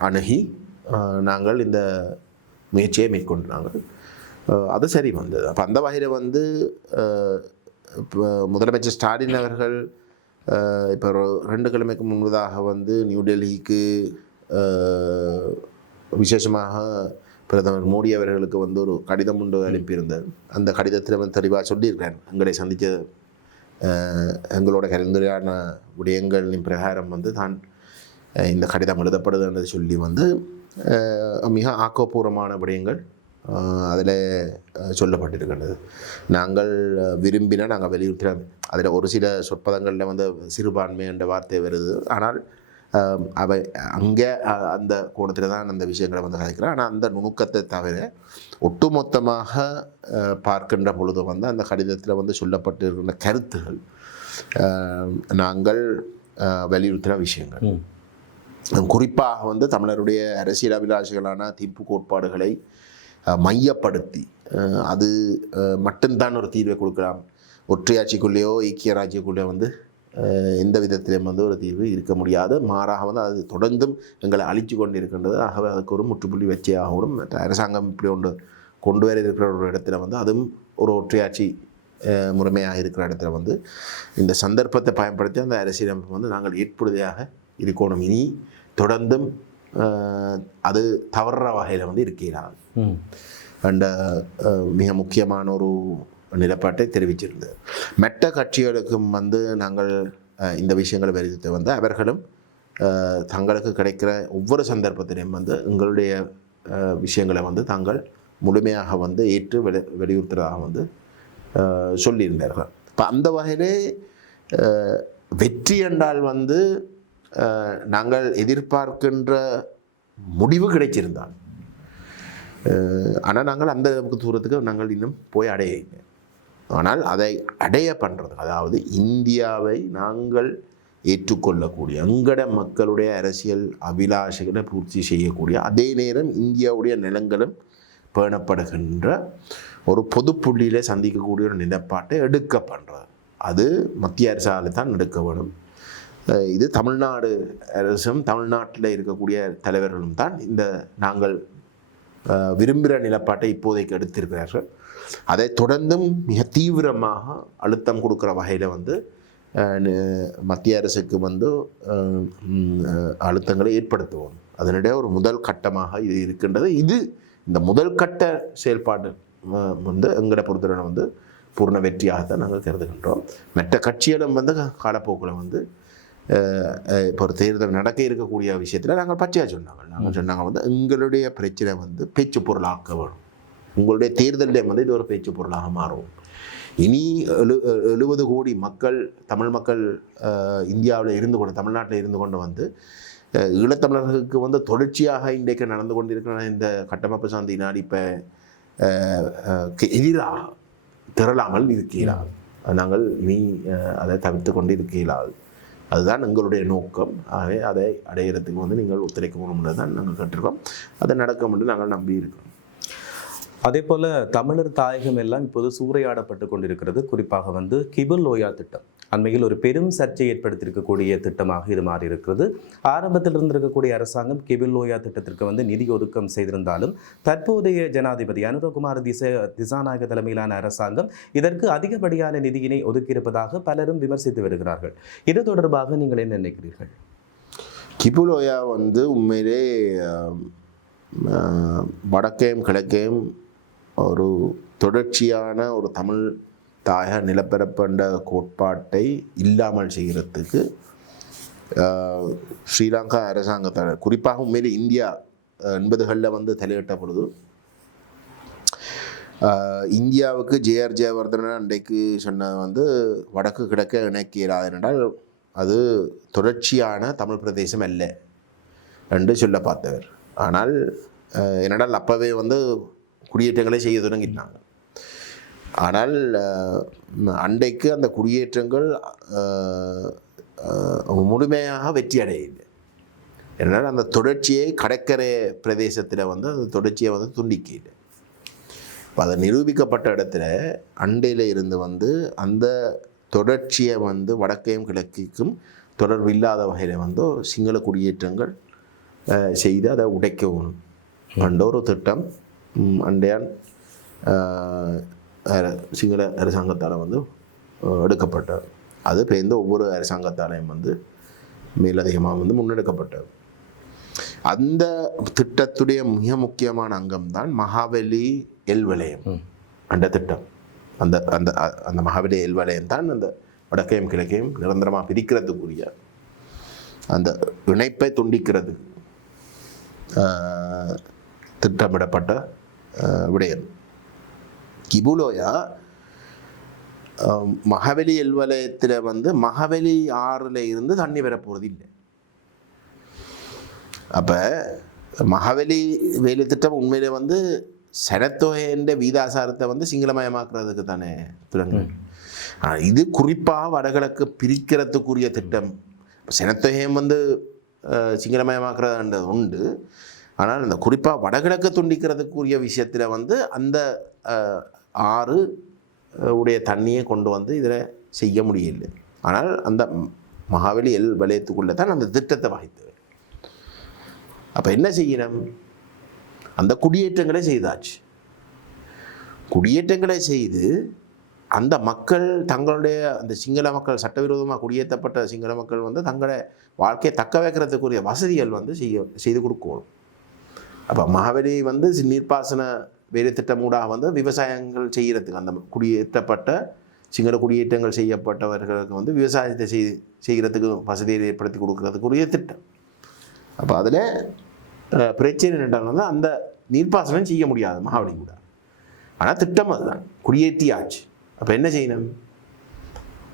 அணுகி நாங்கள் இந்த முயற்சியை மேற்கொண்டாங்க. அது சரி வந்தது. அப்போ அந்த வகையில் வந்து இப்போ முதலமைச்சர் ஸ்டாலின் அவர்கள் இப்போ 2 கிழமைக்கு முன்பதாக வந்து நியூ டெல்லிக்கு விசேஷமாக பிரதமர் மோடி அவர்களுக்கு வந்து ஒரு கடிதம் ஒன்று அனுப்பியிருந்தார். அந்த கடிதத்தில் வந்து தெளிவாக சொல்லியிருக்கிறேன், எங்களை சந்தித்த எங்களோட கலந்துரையான விடயங்களின் பிரகாரம் வந்து தான் இந்த கடிதம் எழுதப்படுதுன்றது சொல்லி வந்து மிக ஆக்கப்பூர்வமான விடயங்கள் அதில் சொல்லப்பட்டிருக்கின்றது. நாங்கள் விரும்பினா நாங்கள் வலியுறுத்துகிறோம். அதில் ஒரு சில சொற்பதங்களில் வந்து சிறுபான்மை என்ற வார்த்தை வருது. ஆனால் அவை அங்கே அந்த கோணத்தில் தான் அந்த விஷயங்களை வந்து கதைக்கிறோம். ஆனால் அந்த நுணுக்கத்தை தவிர ஒட்டுமொத்தமாக பார்க்கின்ற பொழுது வந்து அந்த கடிதத்தில் வந்து சொல்லப்பட்டிருக்கின்ற கருத்துகள் நாங்கள் வலியுறுத்துகிற விஷயங்கள். குறிப்பாக வந்து தமிழருடைய அரசியல் அபிலாஷைகளான தீர்ப்பு கோட்பாடுகளை மையப்படுத்தி அது மட்டும்தான் ஒரு தீர்வை கொடுக்கலாம். ஒற்றையாட்சிக்குள்ளேயோ ஐக்கிய ராஜ்யக்குள்ளேயோ வந்து எந்த விதத்திலும் வந்து ஒரு தீர்வு இருக்க முடியாது. மாறாக வந்து அது தொடர்ந்தும் எங்களை அழித்து கொண்டு இருக்கின்றது. ஆகவே அதுக்கு ஒரு முற்றுப்புள்ளி வச்சே ஆகணும். மற்ற அரசாங்கம் இப்படி ஒன்று கொண்டு வர இருக்கிற ஒரு இடத்துல வந்து அதுவும் ஒரு ஒற்றையாட்சி முறைமையாக இருக்கிற இடத்துல வந்து இந்த சந்தர்ப்பத்தை பயன்படுத்தி அந்த அரசியலமைப்பு வந்து நாங்கள் ஏற்புறுதியாக இருக்கணும். இனி தொடர்ந்தும் அது தவறுற வகையில் வந்து இருக்கிறார் என்ற மிக முக்கியமான ஒரு நிலப்பாட்டை தெரிவிச்சிருந்தது. மற்ற கட்சிகளுக்கும் வந்து நாங்கள் இந்த விஷயங்களை வலியுறுத்த வந்து அவர்களும் தங்களுக்கு கிடைக்கிற ஒவ்வொரு சந்தர்ப்பத்திலையும் வந்து எங்களுடைய விஷயங்களை வந்து தாங்கள் முழுமையாக வந்து ஏற்று வலியுறுத்துறதாக வந்து சொல்லியிருந்தார்கள். இப்போ அந்த வகையிலே வெற்றி என்றால் வந்து நாங்கள் எதிர்பார்க்கின்ற முடிவு கிடைச்சிருந்தால், ஆனால் நாங்கள் அந்த தூரத்துக்கு நாங்கள் இன்னும் போய் அடைய. ஆனால் அதை அடைய பண்ணுறது, அதாவது இந்தியாவை நாங்கள் ஏற்றுக்கொள்ளக்கூடிய எங்கட மக்களுடைய அரசியல் அபிலாஷைகளை பூர்த்தி செய்யக்கூடிய அதே நேரம் இந்தியாவுடைய நிலங்களும் பேணப்படுகின்ற ஒரு பொது புள்ளியில் சந்திக்கக்கூடிய ஒரு நிலைப்பாட்டை எடுக்க பண்ணுறது. அது மத்திய அரசால் தான் எடுக்க வேணும். இது தமிழ்நாடு அரசும் தமிழ்நாட்டில் இருக்கக்கூடிய தலைவர்களும் தான் இந்த நாங்கள் விரும்புகிற நிலப்பாட்டை இப்போதைக்கு எடுத்திருக்கிறார்கள். அதை தொடர்ந்தும் மிக தீவிரமாக அழுத்தம் கொடுக்குற வகையில் வந்து மத்திய அரசுக்கு வந்து அழுத்தங்களை ஏற்படுத்துவோம். அதனுடைய ஒரு முதல் கட்டமாக இது இருக்கின்றது. இந்த முதல் கட்ட செயல்பாடு வந்து எங்களை பொறுத்தவரை வந்து பூர்ண வெற்றியாகத்தான் நாங்கள் கருதுகின்றோம். மற்ற கட்சிகளும் வந்து காலப்போக்கில் வந்து இப்போ ஒரு தேர்தல் நடக்க இருக்கக்கூடிய விஷயத்தில் நாங்கள் பச்சையாக சொன்னாங்க வந்து எங்களுடைய பிரச்சனை வந்து பேச்சு பொருளாக்க வேணும். உங்களுடைய தேர்தலில் வந்து இது ஒரு பேச்சு பொருளாக மாறும். இனி 70 கோடி மக்கள் தமிழ் மக்கள் இந்தியாவில் இருந்து கொண்டு தமிழ்நாட்டில் இருந்து கொண்டு வந்து ஈழத்தமிழர்களுக்கு வந்து தொடர்ச்சியாக இன்றைக்கு நடந்து கொண்டிருக்கிற இந்த கட்டமைப்பு சார்ந்த நாடிப்பை எதிராக திரளாமல் இருக்கிறார். நாங்கள் இனி அதை தவிர்த்து கொண்டு இருக்கிறார்கள். அதுதான் எங்களுடைய நோக்கம். ஆகவே அதை அடையிறதுக்கு வந்து நீங்கள் ஒத்துழைக்கணும் தான் நாங்கள் கேட்டிருக்கோம். அதை நடக்கும் என்று நாங்கள் நம்பி இருக்கோம். அதே போல் தமிழர் தாயகம் எல்லாம் இப்போது சூறையாடப்பட்டு கொண்டிருக்கிறது. குறிப்பாக வந்து கிபுல் லோயா திட்டம் அண்மையில் ஒரு பெரும் சர்ச்சை ஏற்படுத்தியிருக்கக்கூடிய திட்டமாக இது மாறி இருக்கிறது. ஆரம்பத்தில் இருந்திருக்கக்கூடிய அரசாங்கம் கிபுல் லோயா திட்டத்திற்கு வந்து நிதி ஒதுக்கம் செய்திருந்தாலும் தற்போதைய ஜனாதிபதி அனுரகுமார் திசாநாயக தலைமையிலான அரசாங்கம் இதற்கு அதிகப்படியான நிதியினை ஒதுக்கியிருப்பதாக பலரும் விமர்சித்து வருகிறார்கள். இது தொடர்பாக நீங்கள் என்ன நினைக்கிறீர்கள்? கிபுல் லோயா வந்து உண்மையிலே வடக்கையும் கிழக்கையும் ஒரு தொடர்ச்சியான ஒரு தமிழ் தாயக நிலப்பரப்பண்ட கோட்பாட்டை இல்லாமல் செய்கிறதுக்கு ஸ்ரீலங்கா அரசாங்கத்தால் குறிப்பாக உண்மையிலே இந்தியா 80களில் வந்து தலையிட்ட பொழுது இந்தியாவுக்கு ஜேஆர் ஜெயவர்தன அன்றைக்கு சொன்னது வந்து வடக்கு கிழக்க இணைக்கிறார் என்றால் அது தொடர்ச்சியான தமிழ் பிரதேசம் அல்ல என்று சொல்ல பார்த்தவர். ஆனால் என்னடால் அப்போவே வந்து குடியேற்றங்களை செய்ய தொடங்கிட்டாங்க. ஆனால் அன்றைக்கு அந்த குடியேற்றங்கள் முழுமையாக வெற்றி அடையவில்லை. ஏன்னால் அந்த தொடர்ச்சியை கடற்கரை பிரதேசத்தில் வந்து அந்த தொடர்ச்சியை வந்து துண்டிக்கல. இப்போ அதை நிரூபிக்கப்பட்ட இடத்துல அண்டையில் இருந்து வந்து அந்த தொடர்ச்சியை வந்து வடக்கையும் கிழக்குக்கும் தொடர்பு இல்லாத வகையில் வந்து சிங்கள குடியேற்றங்கள் செய்து அதை உடைக்கணும் என்ற ஒரு திட்டம் அண்டையான் சிங்கள அரசாங்கத்தால் வந்து எடுக்கப்பட்டது. அது பேர்ந்து ஒவ்வொரு அரசாங்கத்தாலையும் வந்து மேலதிகமாக வந்து முன்னெடுக்கப்பட்டது. அந்த திட்டத்துடைய மிக முக்கியமான அங்கம் தான் மகாவலி எல் வலயம் அந்த திட்டம். அந்த அந்த அந்த மகாவலி எல் வலயம் தான் அந்த வடக்கையும் கிழக்கையும் நிரந்தரமாக பிரிக்கிறதுக்குரிய அந்த இணைப்பை துண்டிக்கிறது திட்டமிடப்பட்ட விடயம். கிபுல் லோயா மகாவலி எல் வலயத்தில் வந்து மகாவலி ஆறில் இருந்து தண்ணி வரப்போகிறது இல்லை. அப்போ மகாவலி வேலை திட்டம் உண்மையிலே வந்து சனத்தொகைன்ற வீதாசாரத்தை வந்து சிங்களமயமாக்குறதுக்கு தானே துறங்க. இது குறிப்பாக வடகிழக்கு பிரிக்கிறதுக்குரிய திட்டம். சனத்தொகையும் வந்து சிங்களமயமாக்குறதுன்றது உண்டு. ஆனால் அந்த குறிப்பாக வடகிழக்கு துண்டிக்கிறதுக்குரிய விஷயத்தில் வந்து அந்த ஆறு உடைய தண்ணியை கொண்டு வந்து இதில் செய்ய முடியல. ஆனால் அந்த மகாவலி எல் வலயத்துக்குள்ளே தான் அந்த திட்டத்தை வகித்தது. அப்போ என்ன செய்யணும்? அந்த குடியேற்றங்களை செய்தாச்சு. குடியேற்றங்களை செய்து அந்த மக்கள் தங்களுடைய அந்த சிங்கள மக்கள் சட்டவிரோதமாக குடியேற்றப்பட்ட சிங்கள மக்கள் வந்து தங்களை வாழ்க்கையை தக்க வைக்கிறதுக்குரிய வசதிகள் வந்து செய்து கொடுக்கணும். அப்போ மகாவலி வந்து நீர்ப்பாசன வேலை திட்டமூடாக வந்து விவசாயங்கள் செய்கிறதுக்கு அந்த குடியேற்றப்பட்ட சிங்கள குடியேற்றங்கள் செய்யப்பட்டவர்களுக்கு வந்து விவசாயத்தை செய்கிறதுக்கு வசதியை ஏற்படுத்தி கொடுக்கறதுக்குரிய திட்டம். அப்போ அதில் பிரச்சனை என்னென்னா அந்த நீர்ப்பாசனம் செய்ய முடியாது மகாவலி கூட. ஆனால் திட்டம் அதுதான், குடியேற்றியாச்சு. அப்போ என்ன செய்யணும்?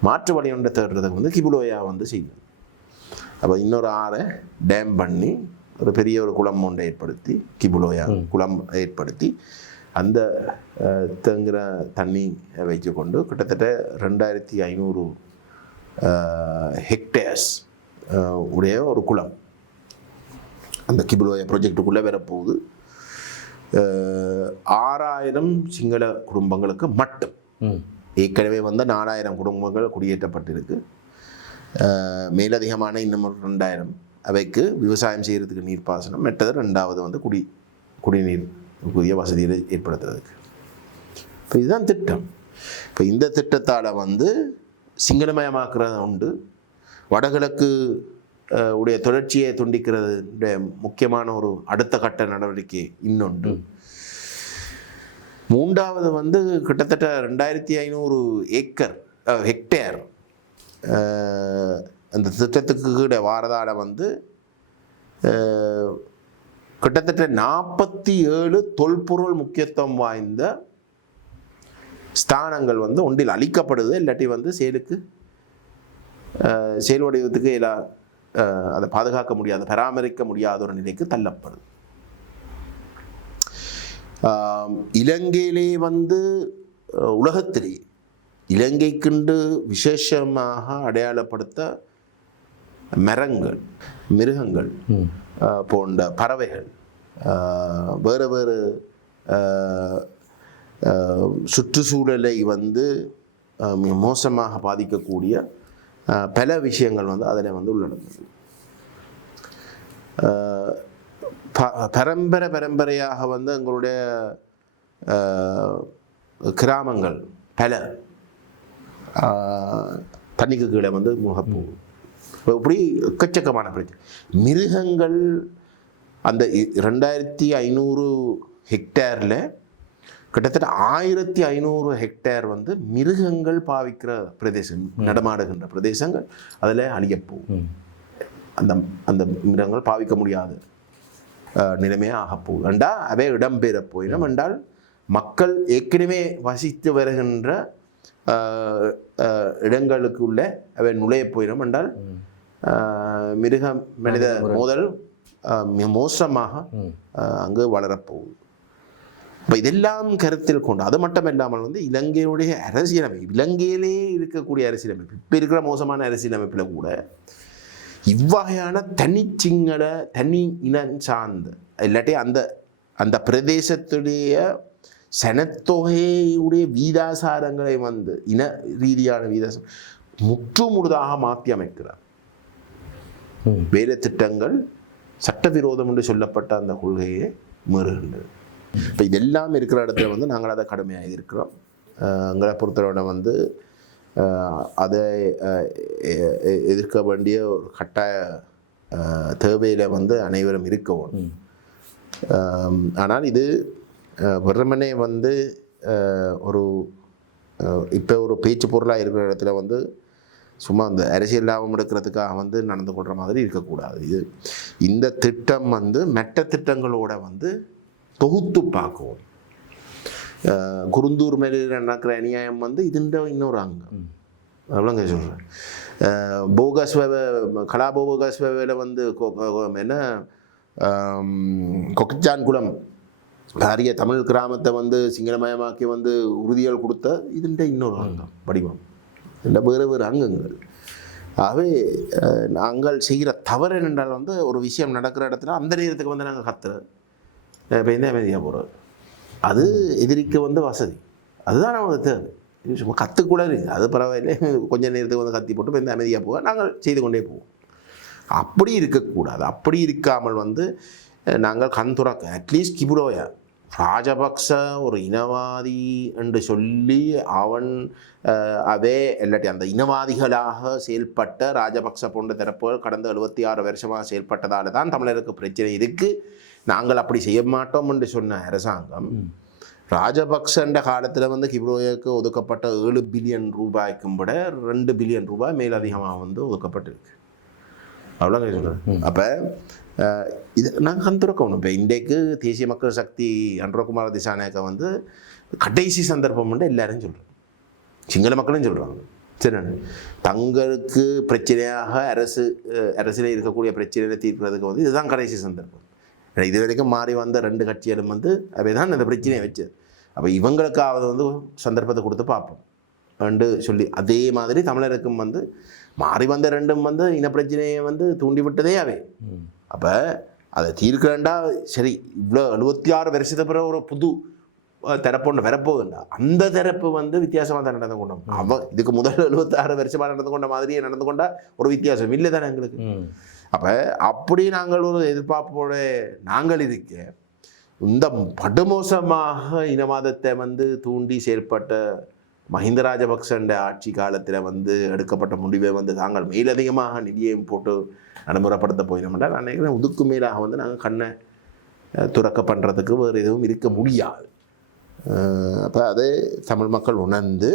மாற்று வழி ஒன்றை தேடுறதுக்கு வந்து கிபுல் லோயா வந்து செய்யணும். அப்போ இன்னொரு ஆறை டேம் பண்ணி ஒரு பெரிய ஒரு குளம் ஒன்றை ஏற்படுத்தி கிபுல் லோயா குளம் ஏற்படுத்தி அந்த தேங்குகிற தண்ணி வைத்து கொண்டு கிட்டத்தட்ட 2500 ஹெக்டேர்ஸ் உடைய ஒரு குளம் அந்த கிபுலோயா ப்ராஜெக்டுக்குள்ளே வரப்போகுது. 6000 சிங்கள குடும்பங்களுக்கு மட்டும். ஏற்கனவே 4000 குடும்பங்கள் குடியேற்றப்பட்டிருக்கு. மேலதிகமான இன்னும் 2000 அவைக்கு விவசாயம் செய்கிறதுக்கு நீர்ப்பாசனம், மற்றது 2வது குடிநீர் புதிய வசதிகளை ஏற்படுத்துறதுக்கு. இப்போ இதுதான் திட்டம். இப்போ இந்த திட்டத்தால் சிங்களமயமாக்குறது உண்டு, வடகிழக்கு உடைய தொடர்ச்சியை துண்டிக்கிறது முக்கியமான ஒரு அடுத்த கட்ட நடவடிக்கை இன்னொன்று. 3வது கிட்டத்தட்ட 2500 ஹெக்டேர் அந்த திட்டத்துக்கு கீழே வாரதால கிட்டத்தட்ட 47 தொல்பொருள் முக்கியத்துவம் வாய்ந்த ஸ்தானங்கள் ஒன்றில் அளிக்கப்படுது. இல்லாட்டி செயலுக்கு செயல் வடிவத்துக்கு அதை பாதுகாக்க முடியாத, பராமரிக்க முடியாத ஒரு நிலைக்கு தள்ளப்படுது. இலங்கையிலே உலகத்திலே இலங்கைக்குண்டு விசேஷமாக அடையாளப்படுத்த மரங்கள், மிருகங்கள் போன்ற பறவைகள், வேறு வேறு சுற்றுச்சூழலை மோசமாக பாதிக்கக்கூடிய பல விஷயங்கள் அதில் உள்ளடங்குது. பரம்பரையாக எங்களுடைய கிராமங்கள் பல தண்ணிக்கு கீழே முகப்போகுது. இப்படி எக்கச்சக்கமான பிரச்சனை. மிருகங்கள் அந்த 2500 ஹெக்டேரில் கிட்டத்தட்ட 1500 ஹெக்டேர் மிருகங்கள் பாவிக்கிற பிரதேசம், நடமாடுகின்ற பிரதேசங்கள் அதில் அழியப்போகும். அந்த அந்த மிருகங்கள் பாவிக்க முடியாத நிலைமையாக ஆகப்போகுது. என்றால் அவை இடம்பெற போயிடும். என்றால் மக்கள் ஏற்கனவே வசித்து வருகின்ற இடங்களுக்குள்ள அவை நுழைய போயிடும். என்றால் மிருக மனித மோதல் மோசமாக அங்கு வளரப்போகுது. இப்போ இதெல்லாம் கருத்தில் கொண்டு, அது மட்டும் இல்லாமல் இலங்கையுடைய அரசியலமைப்பு, இலங்கையிலே இருக்கக்கூடிய அரசியலமைப்பு, இப்போ இருக்கிற மோசமான அரசியலமைப்பில் கூட இவ்வகையான தனிச்சிங்கள தனி இனம் சார்ந்த, இல்லாட்டி அந்த அந்த பிரதேசத்துடைய சனத்தொகையுடைய வீதாசாரங்களை இன ரீதியான வீதாசாரம் முற்றுமுழுதாக மாற்றி அமைக்கிறார். வேலை திட்டங்கள் சட்டவிரோதம் என்று சொல்லப்பட்ட அந்த கொள்கையை மீறுகின்றது. இப்போ இதெல்லாம் இருக்கிற இடத்துல நாங்கள் அதை கடுமையாக இருக்கிறோம். எங்களை பொறுத்தவரை அதை எதிர்க்க வேண்டிய ஒரு கட்டாய தேவையில் அனைவரும் இருக்கவும். ஆனால் இது வெறுமனே ஒரு இப்போ ஒரு பேச்சு பொருளாக இருக்கிற இடத்துல சும்மா அந்த அரசியல் லாபம் எடுக்கிறதுக்காக நடந்து கொள்கிற மாதிரி இருக்கக்கூடாது. இந்த திட்டம் மெட்ட திட்டங்களோட தொகுத்து பார்க்கவும். குருந்தூர் மேலில் நடக்கிற அநியாயம் இதுன்ற இன்னொரு அங்கம். அவ்வளோங்க சொல்கிறேன். கலாபோகஸ்வேல என்ன கொக்கச்சான்குளம் பாரிய தமிழ் கிராமத்தை சிங்களமயமாக்கி உறுதிகள் கொடுத்த இதுன்ற இன்னொரு அங்கம் வடிவம். இந்த வேறு வேறு அங்கங்கள். ஆகவே நாங்கள் செய்கிற தவறு என்னென்றால் ஒரு விஷயம் நடக்கிற இடத்துல அந்த நேரத்துக்கு நாங்கள் கத்துறது, இப்போ இந்த அமைதியாக போகிறது, அது எதிரிக்கு வசதி, அதுதான் நமக்கு தேவை. சும்மா கற்றுக்கூட இருக்குது, அது பரவாயில்லை, கொஞ்சம் நேரத்துக்கு கத்தி போட்டு இப்போ இந்த அமைதியாக போக நாங்கள் செய்து கொண்டே போவோம். அப்படி இருக்கக்கூடாது. அப்படி இருக்காமல் நாங்கள் கண் துறக்க, அட்லீஸ்ட் கிபுலோயா ராஜபக்ச ஒரு இனவாதி என்று சொல்லி அவன் இல்லாட்டி அந்த இனவாதிகளாக செயல்பட்ட ராஜபக்ச போன்ற தரப்புகள் கடந்த 76 வருஷமாக செயல்பட்டதால் தான் தமிழருக்கு பிரச்சனை இருக்குது, நாங்கள் அப்படி செய்ய மாட்டோம் என்று சொன்ன அரசாங்கம் ராஜபக்சன்ற காலத்தில் கிபுலோயாவுக்கு ஒதுக்கப்பட்ட 7 பில்லியன் ரூபாய்க்கும் விட 2 பில்லியன் ரூபாய் மேலதிகமாக ஒதுக்கப்பட்டிருக்கு. அவ்வளோங்க சொல்கிறேன். அப்போ இது நாங்கள் கந்துருக்கணும். இப்போ இன்றைக்கு தேசிய மக்கள் சக்தி அனுரகுமார திசாநாயக்க கடைசி சந்தர்ப்பம் எல்லாரும் சொல்கிறோம், சிங்கள மக்களும் சொல்கிறாங்க. சரி, தங்களுக்கு பிரச்சனையாக அரசில் இருக்கக்கூடிய பிரச்சனையை தீர்க்கிறதுக்கு இதுதான் கடைசி சந்தர்ப்பம். இது வரைக்கும் மாறி வந்த 2 கட்சிகளும் அவை தான் இந்த பிரச்சனையை வச்சது. அப்போ இவங்களுக்காவது சந்தர்ப்பத்தை கொடுத்து பார்ப்போம். என்று சொல்லி அதே மாதிரி தமிழருக்கும் வந்து மாறி வந்த ரெண்டும் வந்து இனப்பிரச்சனையை வந்து தூண்டிவிட்டதே அவை. அப்போ அதை தீர்க்கண்டா சரி இவ்வளோ 76 வருஷத்துக்கு பிறகு ஒரு புது தரப்பு வரப்போகுதுண்டா அந்த தரப்பு வந்து வித்தியாசமாக தான் நடந்து கொண்டோம். இதுக்கு முதல் 76 வருஷமாக நடந்து கொண்ட மாதிரியே நடந்து கொண்டா ஒரு வித்தியாசம் இல்லை தானே எங்களுக்கு. அப்போ அப்படி நாங்கள் ஒரு எதிர்பார்ப்போட நாங்கள் இருக்க இந்த படுமோசமாக இனவாதத்தை வந்து தூண்டி செயல்பட்ட மஹிந்த ராஜபக்சண்ட ஆட்சி காலத்தில் வந்து எடுக்கப்பட்ட முடிவை வந்து தாங்கள் மேலதிகமாக நிதியையும் போட்டு நடைமுறைப்படுத்த போயினோம்னா நான் நினைக்கிறேன் உதுக்கு மேலாக வந்து நாங்கள் கண்ணை துறக்க பண்ணுறதுக்கு வேறு எதுவும் இருக்க முடியாது. அப்போ அதை தமிழ் மக்கள் உணர்ந்து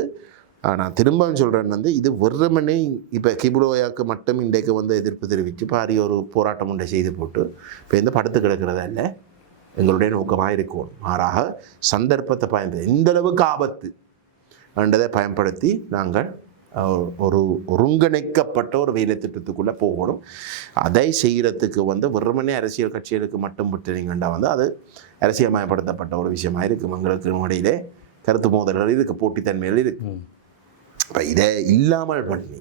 நான் திரும்பவும் சொல்கிறேன் வந்து இது வெறுமனே இப்போ கிபுலோயாவுக்கு மட்டும் இன்றைக்கு வந்து எதிர்ப்பு தெரிவித்து பாரிய ஒரு போராட்டம் ஒன்றை செய்து போட்டு இப்போ எந்த படுத்து கிடக்கிறதா இல்லை எங்களுடைய நோக்கமாக இருக்கணும். மாறாக சந்தர்ப்பத்தை பயன்படுத்தி எந்தளவுக்கு ஆபத்து என்றதை பயன்படுத்தி நாங்கள் ஒரு ஒருங்கிணைக்கப்பட்ட ஒரு வேலை திட்டத்துக்குள்ளே போகணும். அதை செய்கிறதுக்கு வந்து வெறுமனே அரசியல் கட்சிகளுக்கு மட்டும் விட்டுறீங்கன்னா வந்து அது அரசியல்மயப்படுத்தப்பட்ட ஒரு விஷயமாக இருக்குது. எங்களுக்கு இடையிலே கருத்து மோதல்கள் இருக்குது, போட்டித்தன்மைகள் இருக்குது. இப்போ இதை இல்லாமல் பண்ணி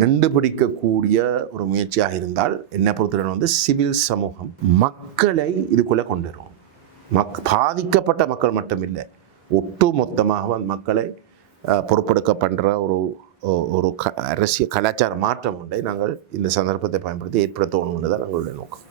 நின்று பிடிக்கக்கூடிய ஒரு முயற்சியாக இருந்தால் என்னை பொறுத்தவரை வந்து சிவில் சமூகம் மக்களை இதுக்குள்ளே கொண்டு வரும். பாதிக்கப்பட்ட மக்கள் மட்டும் இல்லை, ஒட்டு மொத்தமாக மக்களை பொறுப்பெடுக்க பண்ணுற ஒரு அரசியல் கலாச்சார மாற்றம் உண்டை நாங்கள் இந்த சந்தர்ப்பத்தை பயன்படுத்தி ஏற்படுத்தணும்னு தான் எங்களுடைய நோக்கம்.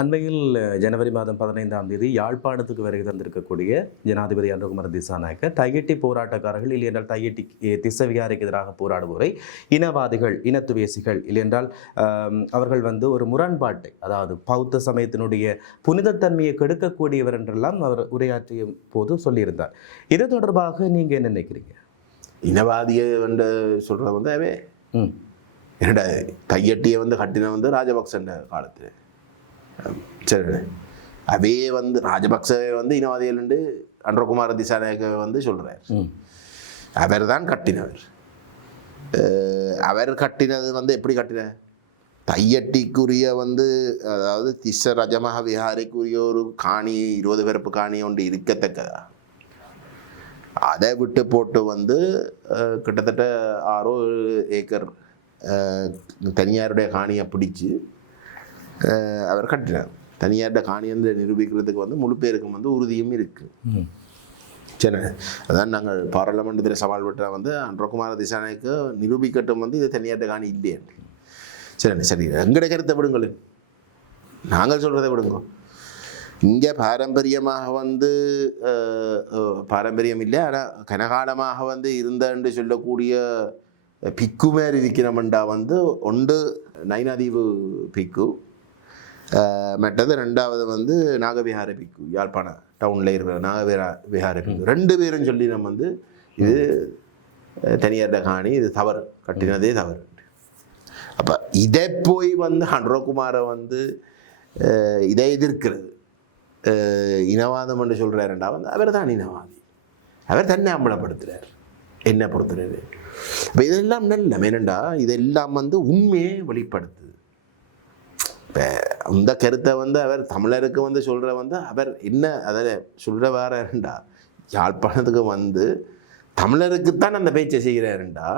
அண்மையில் ஜனவரி மாதம் 15ஆம் தேதி யாழ்ப்பாணத்துக்கு வருகை தந்திருக்கக்கூடிய ஜனாதிபதி அனுரகுமார திசாநாயக்க தையட்டி போராட்டக்காரர்கள் இல்லையென்றால் தையட்டி திசவிகாரைக்கு எதிராக போராடுவோரை இனவாதிகள், இனத்துவேசிகள் இல்லையென்றால் அவர்கள் வந்து ஒரு முரண்பாட்டை, அதாவது பௌத்த சமயத்தினுடைய புனிதத்தன்மையை கெடுக்கக்கூடியவர் என்றெல்லாம் அவர் உரையாற்றிய போது சொல்லியிருந்தார். இது தொடர்பாக நீங்கள் என்ன நினைக்கிறீங்க? இனவாதியை வந்து சொல்கிறது வந்து அவே என்னடா தையட்டியை வந்து கட்டின வந்து ராஜபக்சண்ட காலத்தில் சரி அவே வந்து ராஜபக்சவை வந்து இனவாதிகள் அனுரகுமார திசாநாயக்க வந்து சொல்கிறார். அவர் தான் கட்டினவர். அவர் கட்டினது வந்து எப்படி கட்டின தையட்டிக்குரிய வந்து அதாவது திஸ்ஸ ரஜமஹ விஹாரிக்குரிய ஒரு காணி 20 பிறப்பு காணி ஒன்று இருக்கத்தக்கதா அதை விட்டு போட்டு வந்து கிட்டத்தட்ட 6 ஏக்கர் தனியாருடைய காணியை பிடிச்சு அவர் கட்டினார். தனியார்ட காணி வந்து நிரூபிக்கிறதுக்கு வந்து முழு பேருக்கும் வந்து உறுதியும் இருக்குது. சரி, அதான் நாங்கள் பாராளுமன்றத்தில் சவால் விட்டால் வந்து அனுரகுமார திசாநாயக்க நிரூபிக்கட்டும் வந்து இது தனியார்ட காணி இல்லையே. சரி எங்கட கருத்தை விடுங்கள், நாங்கள் சொல்கிறத விடுங்க. இங்கே பாரம்பரியமாக வந்து பாரம்பரியம் இல்லை, ஆனால் கனகாலமாக வந்து இருந்தன்னு சொல்லக்கூடிய பிக்கு மேல் இருக்கிறமண்டா வந்து ஒன்று நைனாதீவு பிக்கு, மற்றது 2வது வந்து நாகவிஹார பிக்கு, யாழ்ப்பாண டவுனில் இருக்கிற நாகவிஹார பிக்கு. 2 பேரும் சொல்லி நம்ம வந்து இது தனியார்ட காணி, இது தவறு, கட்டினதே தவறு. அப்போ இதை போய் வந்து அனுரகுமாரை வந்து இதை எதிர்க்கிறது இனவாதம் என்று சொல்கிறாருண்டா வந்து அவர் தான் இனவாதி, அவர் தன்னை அம்பலப்படுத்துகிறார் என்ன பொறுத்துறாரு. இப்போ இதெல்லாம் நல்ல மேனண்டா இதெல்லாம் வந்து உண்மையை வெளிப்படுத்துது. இப்போ அந்த கருத்தை வந்து அவர் தமிழருக்கு வந்து சொல்கிற வந்து அவர் என்ன அதை சொல்கிற வாரண்டா யாழ்ப்பாணத்துக்கு வந்து தமிழருக்குத்தான் அந்த பேச்சை செய்கிறாருண்டா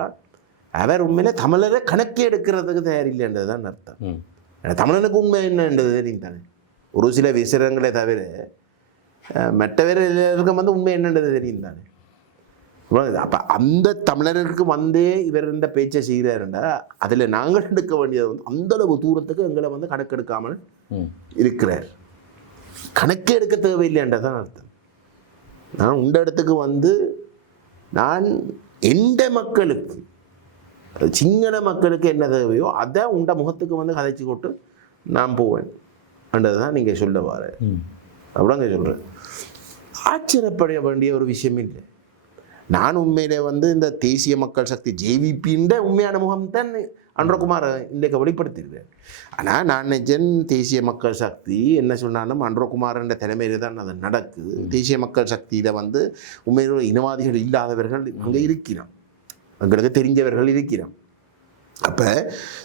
அவர் உண்மையிலே தமிழரை கணக்கே எடுக்கிறதுக்கு தயாரில்லைன்றது தான் அர்த்தம். தமிழனுக்கு உண்மை என்னன்றது தெரியும் தானே. ஒரு சில விசரங்களை தவிர மற்றவர் எல்லாருக்கும் வந்து உண்மை என்னன்றது தெரியும் தானே. அப்போ அந்த தமிழருக்கு வந்தே இவர் இந்த பேச்சை செய்கிறாருண்டா அதில் நாங்கள் எடுக்க வேண்டியது வந்து அந்தளவு தூரத்துக்கு எங்களை வந்து கணக்கெடுக்காமல் இருக்கிறார். கணக்கே எடுக்க தேவையில்லைன்றதான் அர்த்தம். நான் உண்ட இடத்துக்கு வந்து நான் எந்த மக்களுக்கு சிங்கள மக்களுக்கு என்ன தேவையோ அதை உண்ட முகத்துக்கு வந்து கதைச்சி கொட்டு நான் போவேன் என்றது தான் நீங்கள் சொல்ல வர. அப்படிங்க சொல்கிறேன். ஆச்சரியப்பட வேண்டிய ஒரு விஷயம் இல்லை. நான் உண்மையிலே வந்து இந்த தேசிய மக்கள் சக்தி ஜேவிபின்ற உண்மையான முகம் தான் அனுரகுமார் இன்றைக்கு வெளிப்படுத்தியிருக்கிறேன். ஆனால் நான் நினைச்சேன் தேசிய மக்கள் சக்தி என்ன சொன்னாலும் அனுரகுமார்ன்ற தலைமையில் தான் அது நடக்குது. தேசிய மக்கள் சக்தியில் வந்து உண்மையில இனவாதிகள் இல்லாதவர்கள் அங்கே இருக்கிறோம், எங்களுக்கு தெரிஞ்சவர்கள் இருக்கிறோம். அப்போ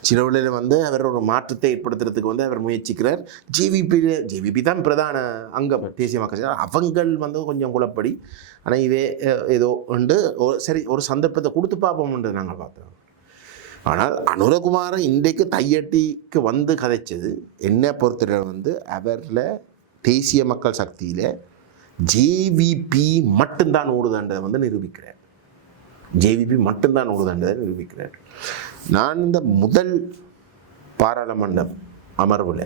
சிலவழியில் வந்து அவர் ஒரு மாற்றத்தை ஏற்படுத்துறதுக்கு வந்து அவர் முயற்சிக்கிறார். ஜேவிபி தான் பிரதான அங்கம் தேசிய மக்கள் சக்தி. அவங்கள் வந்து கொஞ்சம் குழப்படி. ஆனால் இதே ஏதோ உண்டு சரி ஒரு சந்தர்ப்பத்தை கொடுத்து பார்ப்போம்ன்றது நாங்கள் பார்த்தோம். ஆனால் அனுரகுமார இன்றைக்கு தையட்டிக்கு வந்து கதைச்சது என்னை பொறுத்தவரை வந்து அவரில் தேசிய மக்கள் சக்தியில் ஜேவிபி மட்டும்தான் ஓடுதுன்றதை வந்து நிரூபிக்கிறார். ஜேவிபி மட்டும்தான் ஓடுதுன்றதை நிரூபிக்கிறார். நான் இந்த முதல் பாராளுமன்ற அமர்வில்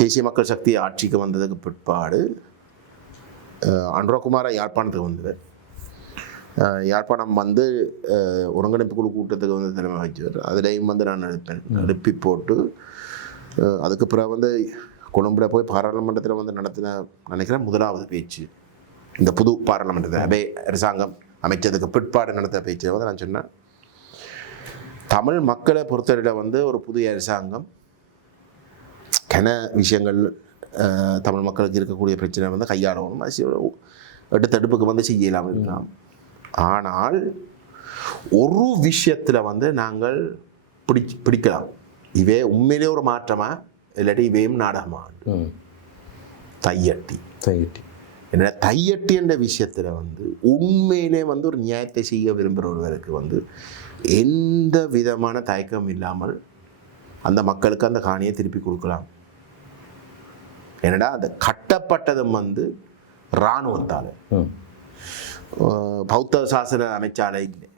தேசிய மக்கள் சக்தி ஆட்சிக்கு வந்ததுக்கு பிற்பாடு அனுரகுமார யாழ்ப்பாணத்துக்கு வந்தது. யாழ்ப்பாணம் வந்து ஒருங்கிணைப்பு குழு கூட்டத்துக்கு வந்து தலைமை வச்சவர். அதுலேயும் வந்து நான் எழுப்பி போட்டு அதுக்கு பிறகு வந்து கொழும்புல போய் பாராளுமன்றத்தில் வந்து நடத்தின நினைக்கிறேன் முதலாவது பேச்சு இந்த புது பாராளுமன்றத்தை அரசாங்கம் அமைச்சதுக்கு பிற்பாடு நடத்த பேச்சு வந்து நான் சொன்னேன், தமிழ் மக்களை பொறுத்தவரையில் வந்து ஒரு புதிய அரசாங்கம் கன விஷயங்கள் தமிழ் மக்களுக்கு இருக்கக்கூடிய பிரச்சனை வந்து கையாளணும், எடுத்தடுப்புக்கு வந்து செய்யலாமல் இருக்கலாம். ஆனால் ஒரு விஷயத்தில் வந்து நாங்கள் பிடிக்கலாம், இவே உண்மையிலே ஒரு மாற்றமா இல்லாட்டி இவையும் நாடகமா தையட்டி என்ன தையட்டி என்ற விஷயத்தில் வந்து உண்மையிலே வந்து ஒரு நியாயத்தை செய்ய விரும்புகிற ஒருவருக்கு வந்து எந்த விதமான தயக்கம் இல்லாமல் அந்த மக்களுக்கு அந்த காணியை திருப்பி கொடுக்கலாம். ஏன்னா அது கட்டப்பட்டதும் வந்து இராணுவத்தால், பௌத்த சாசன அமைச்சாலே இல்லை,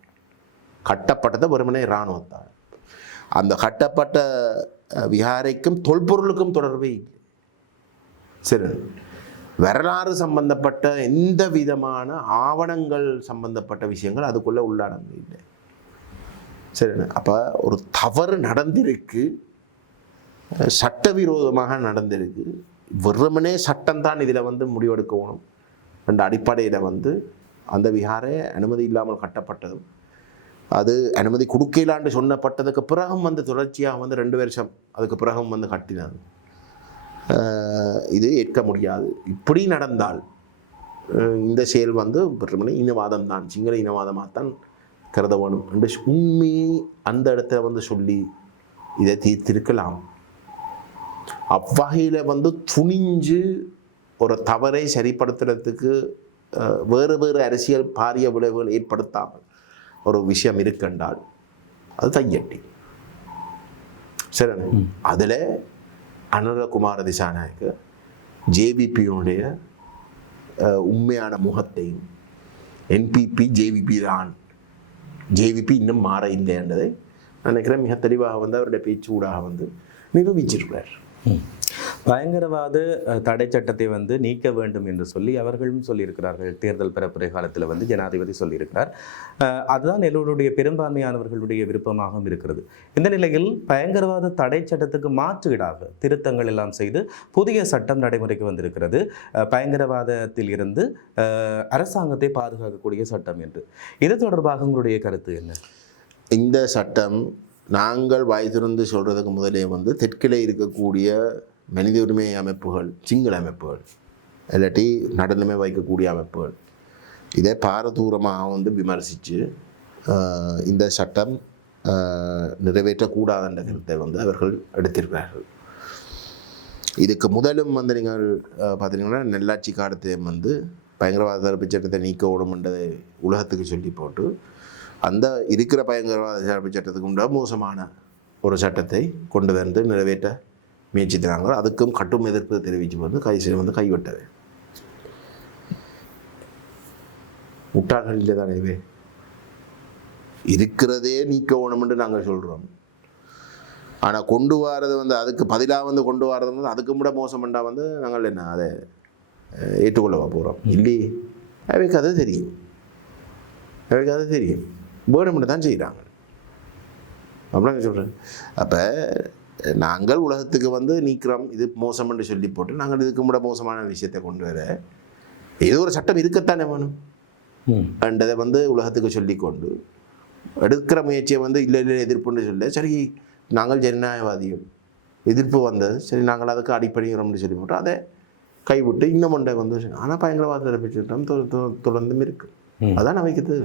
கட்டப்பட்டது வெறுமனே இராணுவத்தால். அந்த கட்டப்பட்ட விகாரைக்கும் தொல்பொருளுக்கும் தொடர்பே இல்லை. சரி, வரலாறு சம்பந்தப்பட்ட எந்த விதமான ஆவணங்கள் சம்பந்தப்பட்ட விஷயங்கள் அதுக்குள்ளே உள்ளடங்கு இல்லை. சரி, அப்போ ஒரு தவறு நடந்திருக்கு, சட்டவிரோதமாக நடந்திருக்கு, வெறுமனே சட்டம்தான் இதில் வந்து முடிவெடுக்கணும் என்ற அடிப்படையில் வந்து அந்த விகாரை அனுமதி இல்லாமல் கட்டப்பட்டதும் அது அனுமதி கொடுக்கலான்னு சொன்னப்பட்டதுக்கு பிறகும் வந்து தொடர்ச்சியாக வந்து 2 வருஷம் அதுக்கு பிறகும் வந்து கட்டினது. இது ஏற்க முடியாது. இப்படி நடந்தால் இந்த செயல் வந்து இனவாதம் தான், சிங்கள இனவாதமாக தான் கருத வேணும் என்று உண்மையை அந்த இடத்துல வந்து சொல்லி இதை தீர்த்திருக்கலாம். அவ்வகையில் வந்து துணிஞ்சு ஒரு தவறை சரிப்படுத்துறதுக்கு வேறு வேறு அரசியல் பாரிய விளைவுகள் ஏற்படுத்தாமல் ஒரு விஷயம் இருக்குன்றால் அது தையட்டி. சரி, அதில் அனுரகுமார திசாநாயக்க ஜேவிபியுடைய உண்மையான முகத்தையும் என்பிபி ஜேவிபி தான், ஜேவிபி இன்னும் மாற இல்லை என்றதை நினைக்கிறேன் மிக தெளிவாக வந்து அவருடைய பேச்சு ஊடாக வந்து நிரூபிச்சிருக்கிறார். பயங்கரவாத தடை சட்டத்தை வந்து நீக்க வேண்டும் என்று சொல்லி அவர்களும் சொல்லியிருக்கிறார்கள். தேர்தல் பரப்புரை காலத்தில் வந்து ஜனாதிபதி சொல்லியிருக்கிறார். அதுதான் எல்லோருடைய பெரும்பான்மையானவர்களுடைய விருப்பமாகவும் இருக்கிறது. இந்த நிலையில் பயங்கரவாத தடை சட்டத்துக்கு மாற்றீடாக திருத்தங்கள் எல்லாம் செய்து புதிய சட்டம் நடைமுறைக்கு வந்திருக்கிறது. பயங்கரவாதத்தில் இருந்து அரசாங்கத்தை பாதுகாக்கக்கூடிய சட்டம் என்று. இது தொடர்பாக உங்களுடைய கருத்து என்ன? இந்த சட்டம் நாங்கள் வாய் திறந்து சொல்கிறதுக்கு முதலே வந்து தெற்கிலே இருக்கக்கூடிய மனித உரிமை அமைப்புகள், சிங்கள அமைப்புகள் இல்லாட்டி நடுநிலைமை வைக்கக்கூடிய அமைப்புகள் இதை பாரதூரமாக வந்து விமர்சித்து இந்த சட்டம் நிறைவேற்றக்கூடாதுன்ற கருத்தை வந்து அவர்கள் எடுத்திருக்கிறார்கள். இதுக்கு முதலும் வந்து நீங்கள் பார்த்தீங்கன்னா நெல்லாட்சி காலத்தையும் வந்து பயங்கரவாத தடுப்பு சட்டத்தை நீக்க ஓடும்ன்றதை உலகத்துக்கு சொல்லி போட்டு அந்த இருக்கிற பயங்கரவாத தடுப்பு சட்டத்துக்கு உண்ட மோசமான ஒரு சட்டத்தை கொண்டு வந்து நிறைவேற்ற முயற்சித்தாங்க. அதுக்கும் கட்டும் எதிர்ப்பு தெரிவித்து வந்து கைசில் வந்து கைவிட்டது. முட்டாள்கள் இல்லை தானே இவே, இருக்கிறதே நீக்க வேணும்னு நாங்கள் சொல்கிறோம். ஆனால் கொண்டு வரது வந்து அதுக்கு பதிலாக வந்து கொண்டு வரது வந்து அதுக்கு விட மோசம்ண்டா வந்து நாங்கள் என்ன அதை ஏற்றுக்கொள்ளவா போகிறோம்? இல்லையே, அவைக்கு அது தெரியும், அவைக்கு அது தெரியும், வேணும்னு தான் செய்கிறாங்க அப்படின்னா சொல்கிறேன். அப்போ நாங்கள் உலகத்துக்கு வந்து நீக்கிறோம் இது மோசம் என்று சொல்லி போட்டு நாங்கள் இதுக்கு முட மோசமான விஷயத்தை கொண்டு வர ஏதோ ஒரு சட்டம் இருக்கத்தானே வேணும் என்றதை வந்து உலகத்துக்கு சொல்லி கொண்டு எடுக்கிற முயற்சியை வந்து இல்லை இல்லை எதிர்ப்புன்னு சொல்ல, சரி நாங்கள் ஜனநாயகவாதிகள், எதிர்ப்பு வந்தது, சரி நாங்கள் அதுக்கு அடிப்படைகிறோம்னு சொல்லி போட்டு அதை கைவிட்டு இன்னும் ஒன்றை வந்து ஆனால் பயங்கரவாத சட்டம் தொடர்ந்தும் இருக்கு. அதான் வைக்கிறது.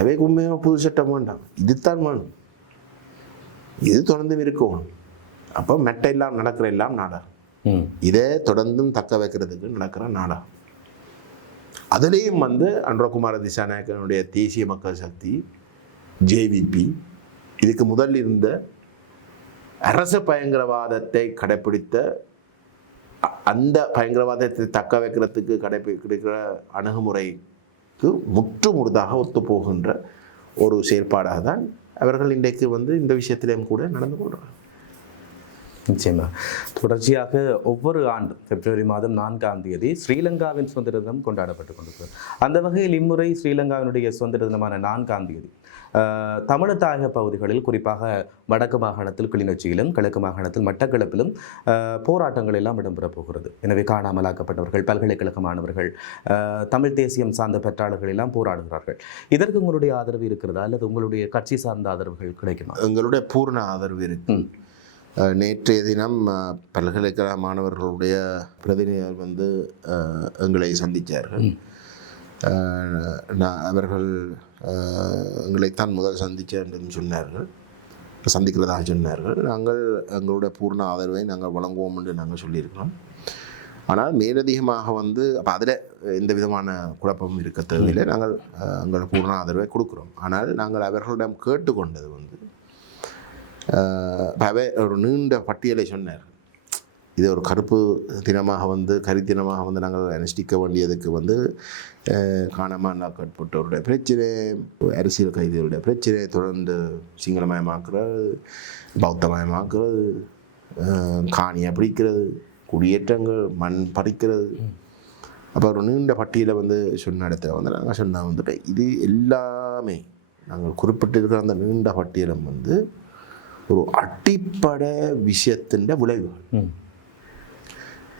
அவைக்கு உண்மையாக புது சட்டம் வேண்டாம், இதுதான் வேணும், இது தொடர்ந்து இருக்கணும். அப்போ மெட்டை எல்லாம் நடக்கிற எல்லாம் நாடகம், இதை தொடர்ந்தும் தக்க வைக்கிறதுக்கு நடக்கிற நாடகம். அதுலேயும் அனுரகுமார திசாநாயக்கனுடைய தேசிய மக்கள் சக்தி ஜேவிபி இதுக்கு முதல் இருந்த அரச பயங்கரவாதத்தை கடைப்பிடித்த அந்த பயங்கரவாதத்தை தக்க வைக்கிறதுக்கு கடைப்பிடிக்கிற அணுகுமுறைக்கு முற்று முழுதாக ஒத்துப்போகின்ற ஒரு செயற்பாடாக தான் அவர்கள் இன்றைக்கு இந்த விஷயத்திலையும் கூட நடந்து கொள்கிறார்கள். நிச்சயமாக தொடர்ச்சியாக ஒவ்வொரு ஆண்டும் பிப்ரவரி மாதம் 4ஆம் தேதி ஸ்ரீலங்காவின் சுதந்திர தினம் கொண்டாடப்பட்டு கொண்டிருக்கிறது. அந்த வகையில் இம்முறை ஸ்ரீலங்காவினுடைய சுதந்திர தினமான 4ஆம் தேதி தமிழத்தாயக பகுதிகளில் குறிப்பாக வடக்கு மாகாணத்தில் கிளிநொச்சியிலும் கிழக்கு மாகாணத்தில் மட்டக்களப்பிலும் போராட்டங்கள் எல்லாம் இடம்பெறப் போகிறது. எனவே காணாமலாக்கப்பட்டவர்கள், பல்கலைக்கழக மாணவர்கள், தமிழ் தேசியம் சார்ந்த பெற்றாளர்கள் எல்லாம் போராடுகிறார்கள். இதற்கு உங்களுடைய ஆதரவு இருக்கிறதா அல்லது உங்களுடைய கட்சி சார்ந்த ஆதரவுகள் கிடைக்குமா? எங்களுடைய பூர்ண ஆதரவு இருக்கு. நேற்றைய தினம் பல்கலைக்கழக மாணவர்களுடைய பிரதிநிதிகள் எங்களை சந்தித்தார்கள். அவர்கள் எங்களைத்தான் முதல் சந்தித்தேன் சொன்னார்கள், சந்திக்கிறதாக சொன்னார்கள். நாங்கள் எங்களுடைய பூர்ண ஆதரவை நாங்கள் வழங்குவோம் என்று நாங்கள் சொல்லியிருக்கிறோம். ஆனால் மேலதிகமாக அப்போ அதில் எந்த விதமான குழப்பமும் இருக்க தேவையில்லை. நாங்கள் எங்கள் பூர்ண ஆதரவை கொடுக்குறோம். ஆனால் நாங்கள் அவர்களிடம் கேட்டுக்கொண்டது ஒரு நீண்ட பட்டியலை சொன்னார். இது ஒரு கருப்பு தினமாக கரித்தினமாக நாங்கள் அனுஷ்டிக்க வேண்டியதுக்கு காணாமலாக்கப்பட்டவருடைய பிரச்சனை, அரசியல் கைதிகளுடைய பிரச்சனை, தொடர்ந்து சிங்களமயமாக்குறது, பௌத்தமயமாக்குறது, காணியை பிடிக்கிறது, குடியேற்றங்கள், மண் பறிக்கிறது. அப்போ ஒரு நீண்ட பட்டியலை சொன்ன இடத்துல நாங்கள் சொன்னால் இது எல்லாமே நாங்கள் குறிப்பிட்டிருக்கிற அந்த நீண்ட பட்டியலம் ஒரு அடிப்படை விஷயத்தின் விளைவுகள்.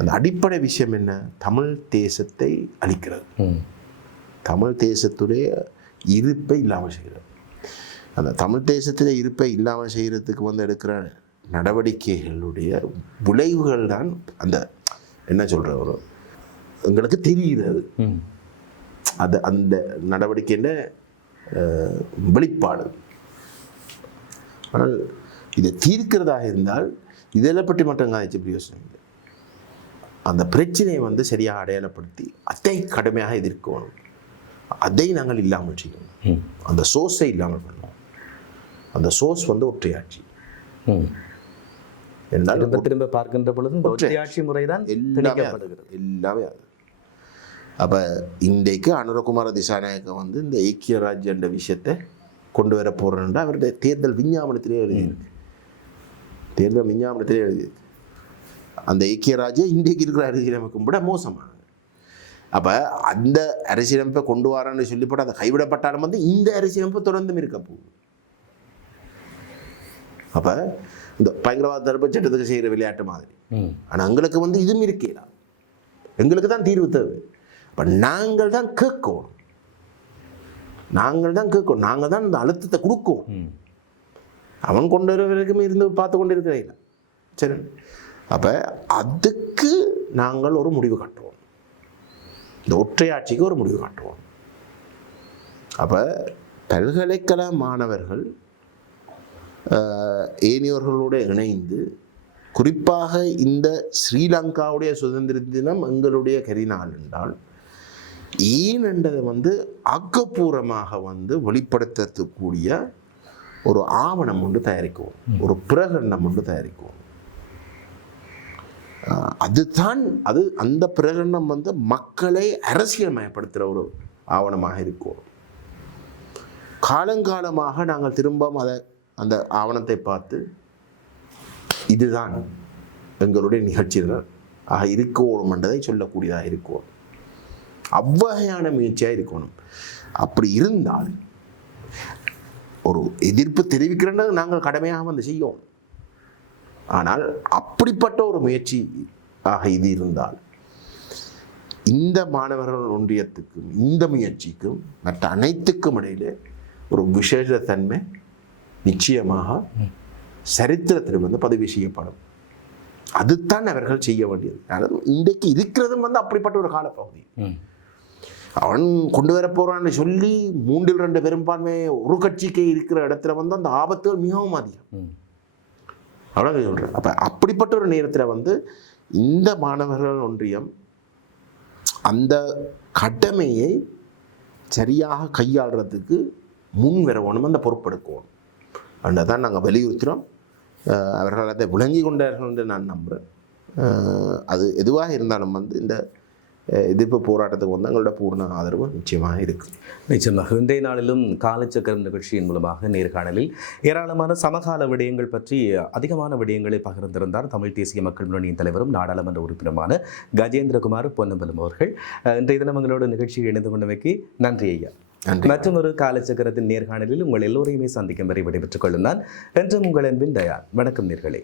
அந்த அடிப்படை விஷயம் என்ன? தமிழ் தேசத்தை அழிக்கிறது, தமிழ் தேசத்துடைய இருப்பை இல்லாமல் செய்கிறது. அந்த தமிழ் தேசத்துடைய இருப்பை இல்லாமல் செய்கிறதுக்கு எடுக்கிற நடவடிக்கைகளுடைய விளைவுகள் தான் அந்த என்ன சொல்கிற ஒரு எங்களுக்கு தெரியுது. அது அந்த நடவடிக்கைன்ற வெளிப்பாடு. ஆனால் இதை தீர்க்கிறதாக இருந்தால் இதெல்லாம் பற்றி மட்டும் காய்ச்சி பிரயோசனம் இல்லை. அந்த பிரச்சனையை சரியாக அடையாளப்படுத்தி அதை கடுமையாக எதிர்க்கணும். அதை நாங்கள் இல்லாமல் செய்யணும். அந்த சோர்ஸை இல்லாமல் பண்ணணும். அந்த சோர்ஸ் ஒற்றையாட்சி. திரும்ப பார்க்கின்ற பொழுது ஒற்றையாட்சி முறைதான் எல்லாமே. அப்போ இன்றைக்கு அனுரகுமார திசாநாயக்க இந்த ஐக்கிய ராஜ்ய என்ற விஷயத்தை கொண்டு வர போகிறேன்டா அவருடைய தேர்தல் விஞ்ஞாபனத்திலே எழுதியிருக்கு. தேர்தல் விஞ்ஞாபனத்திலே எழுதியிருக்கு. அந்த ஐக்கிய ராஜ்யம் இன்றைக்கு இருக்கிற அரசியலமைப்பும் விட மோசமானது. அப்போ அந்த அரசியலமைப்பை கொண்டு வரான்னு சொல்லிப்பட்டு அதை கைவிடப்பட்டாலும் இந்த அரசியலமைப்பு தொடர்ந்தும் இருக்க போகுது. அப்போ இந்த பயங்கரவாத தடுப்பு சட்டத்துக்கு செய்கிற விளையாட்டு மாதிரி. ஆனால் எங்களுக்கு இதுவும் இருக்கலாம். எங்களுக்கு தான் தீர்வு தேவை. அப்போ நாங்கள் தான் கேட்கணும். நாங்கள் தான் இந்த அழுத்தத்தை கொடுக்கும். அவன் கொண்டு வர வரைக்கும் இருந்து பார்த்து கொண்டு இருக்கிறீங்களா? சரி, அப்போ அதுக்கு நாங்கள் ஒரு முடிவு காட்டுவோம். இந்த ஒற்றையாட்சிக்கு ஒரு முடிவு காட்டுவோம். அப்போ பல்கலைக்கழக மாணவர்கள் ஏனையோர்களோடு இணைந்து குறிப்பாக இந்த ஸ்ரீலங்காவுடைய சுதந்திர தினம் எங்களுடைய கரிநாள் என்றால் ஏன் என்றதை ஆக்கப்பூர்வமாக வெளிப்படுத்தக்கூடிய ஒரு ஆவணம் தயாரிக்குவோம், ஒரு பிரகடனம் தயாரிக்குவோம். அதுதான் அந்த பிரகடனம் மக்களை அரசியல்மயப்படுத்துகிற ஒரு ஆவணமாக இருக்கும். காலங்காலமாக நாங்கள் திரும்ப அந்த ஆவணத்தை பார்த்து இதுதான் எங்களுடைய நிகழ்ச்சிகள் ஆக இருக்கணும் என்றதை சொல்லக்கூடியதாக இருக்கும். அவ்வகையான முயற்சியாக இருக்கணும். அப்படி இருந்தால் ஒரு எதிர்ப்பு தெரிவிக்கிறேன்னு நாங்கள் கடமையாக செய்யோம். ஆனால் அப்படிப்பட்ட ஒரு முயற்சி ஆக இது இருந்தால் இந்த மாணவர்கள் ஒன்றியத்துக்கும் இந்த முயற்சிக்கும் மற்ற அனைத்துக்கும் இடையிலே ஒரு விசேஷத்தன்மை நிச்சயமாக சரித்திரத்தில் பதிவு செய்யப்படும். அதுதான் அவர்கள் செய்ய வேண்டியது. அதாவது இன்றைக்கு இருக்கிறதும் அப்படிப்பட்ட ஒரு காலப்பகுதி. அவன் கொண்டு வர போகிறான்னு சொல்லி 3/2 பெரும்பான்மை ஒரு கட்சிக்கு இருக்கிற இடத்துல வந்து அந்த ஆபத்துகள் மிகவும் அதிகம். அவ்வளோ சொல்கிறேன். அப்போ அப்படிப்பட்ட ஒரு நேரத்தில் வந்து இந்த மாணவர்கள் ஒன்றியம் அந்த கடமையை சரியாக கையாளுறதுக்கு முன் வரணும், அந்த பொறுப்பெடுக்கணும். தான் நாங்கள் வலியுறுத்துகிறோம். அவர்கள் அதை விளங்கி கொண்டார்கள் என்று நான் நம்புகிறேன். அது எதுவாக இருந்தாலும் வந்து இந்த எதிர்ப்பு போராட்டத்துக்கு வந்து எங்களோட பூர்ண ஆதரவு நிச்சயமாக இருக்குது. நிச்சயமாக இன்றைய நாளிலும் காலச்சக்கரம் நிகழ்ச்சியின் மூலமாக நேர்காணலில் ஏராளமான சமகால விடயங்கள் பற்றி அதிகமான விடயங்களை பகிர்ந்திருந்தார் தமிழ் தேசிய மக்கள் முன்னணியின் தலைவரும் நாடாளுமன்ற உறுப்பினருமான கஜேந்திரகுமார் பொன்னம்பலம் அவர்கள். இன்றைய தினம் எங்களோட நிகழ்ச்சியில் இணைந்து கொண்டமைக்கு நன்றி ஐயா. மற்றும் ஒரு காலச்சக்கரத்தின் நேர்காணலில் உங்கள் எல்லோரையுமே சந்திக்கும் வரை விடைபெற்றுக் கொள்ளும் நான் என்றும் உங்கள் அன்பின் தயார். வணக்கம் நேர்களே.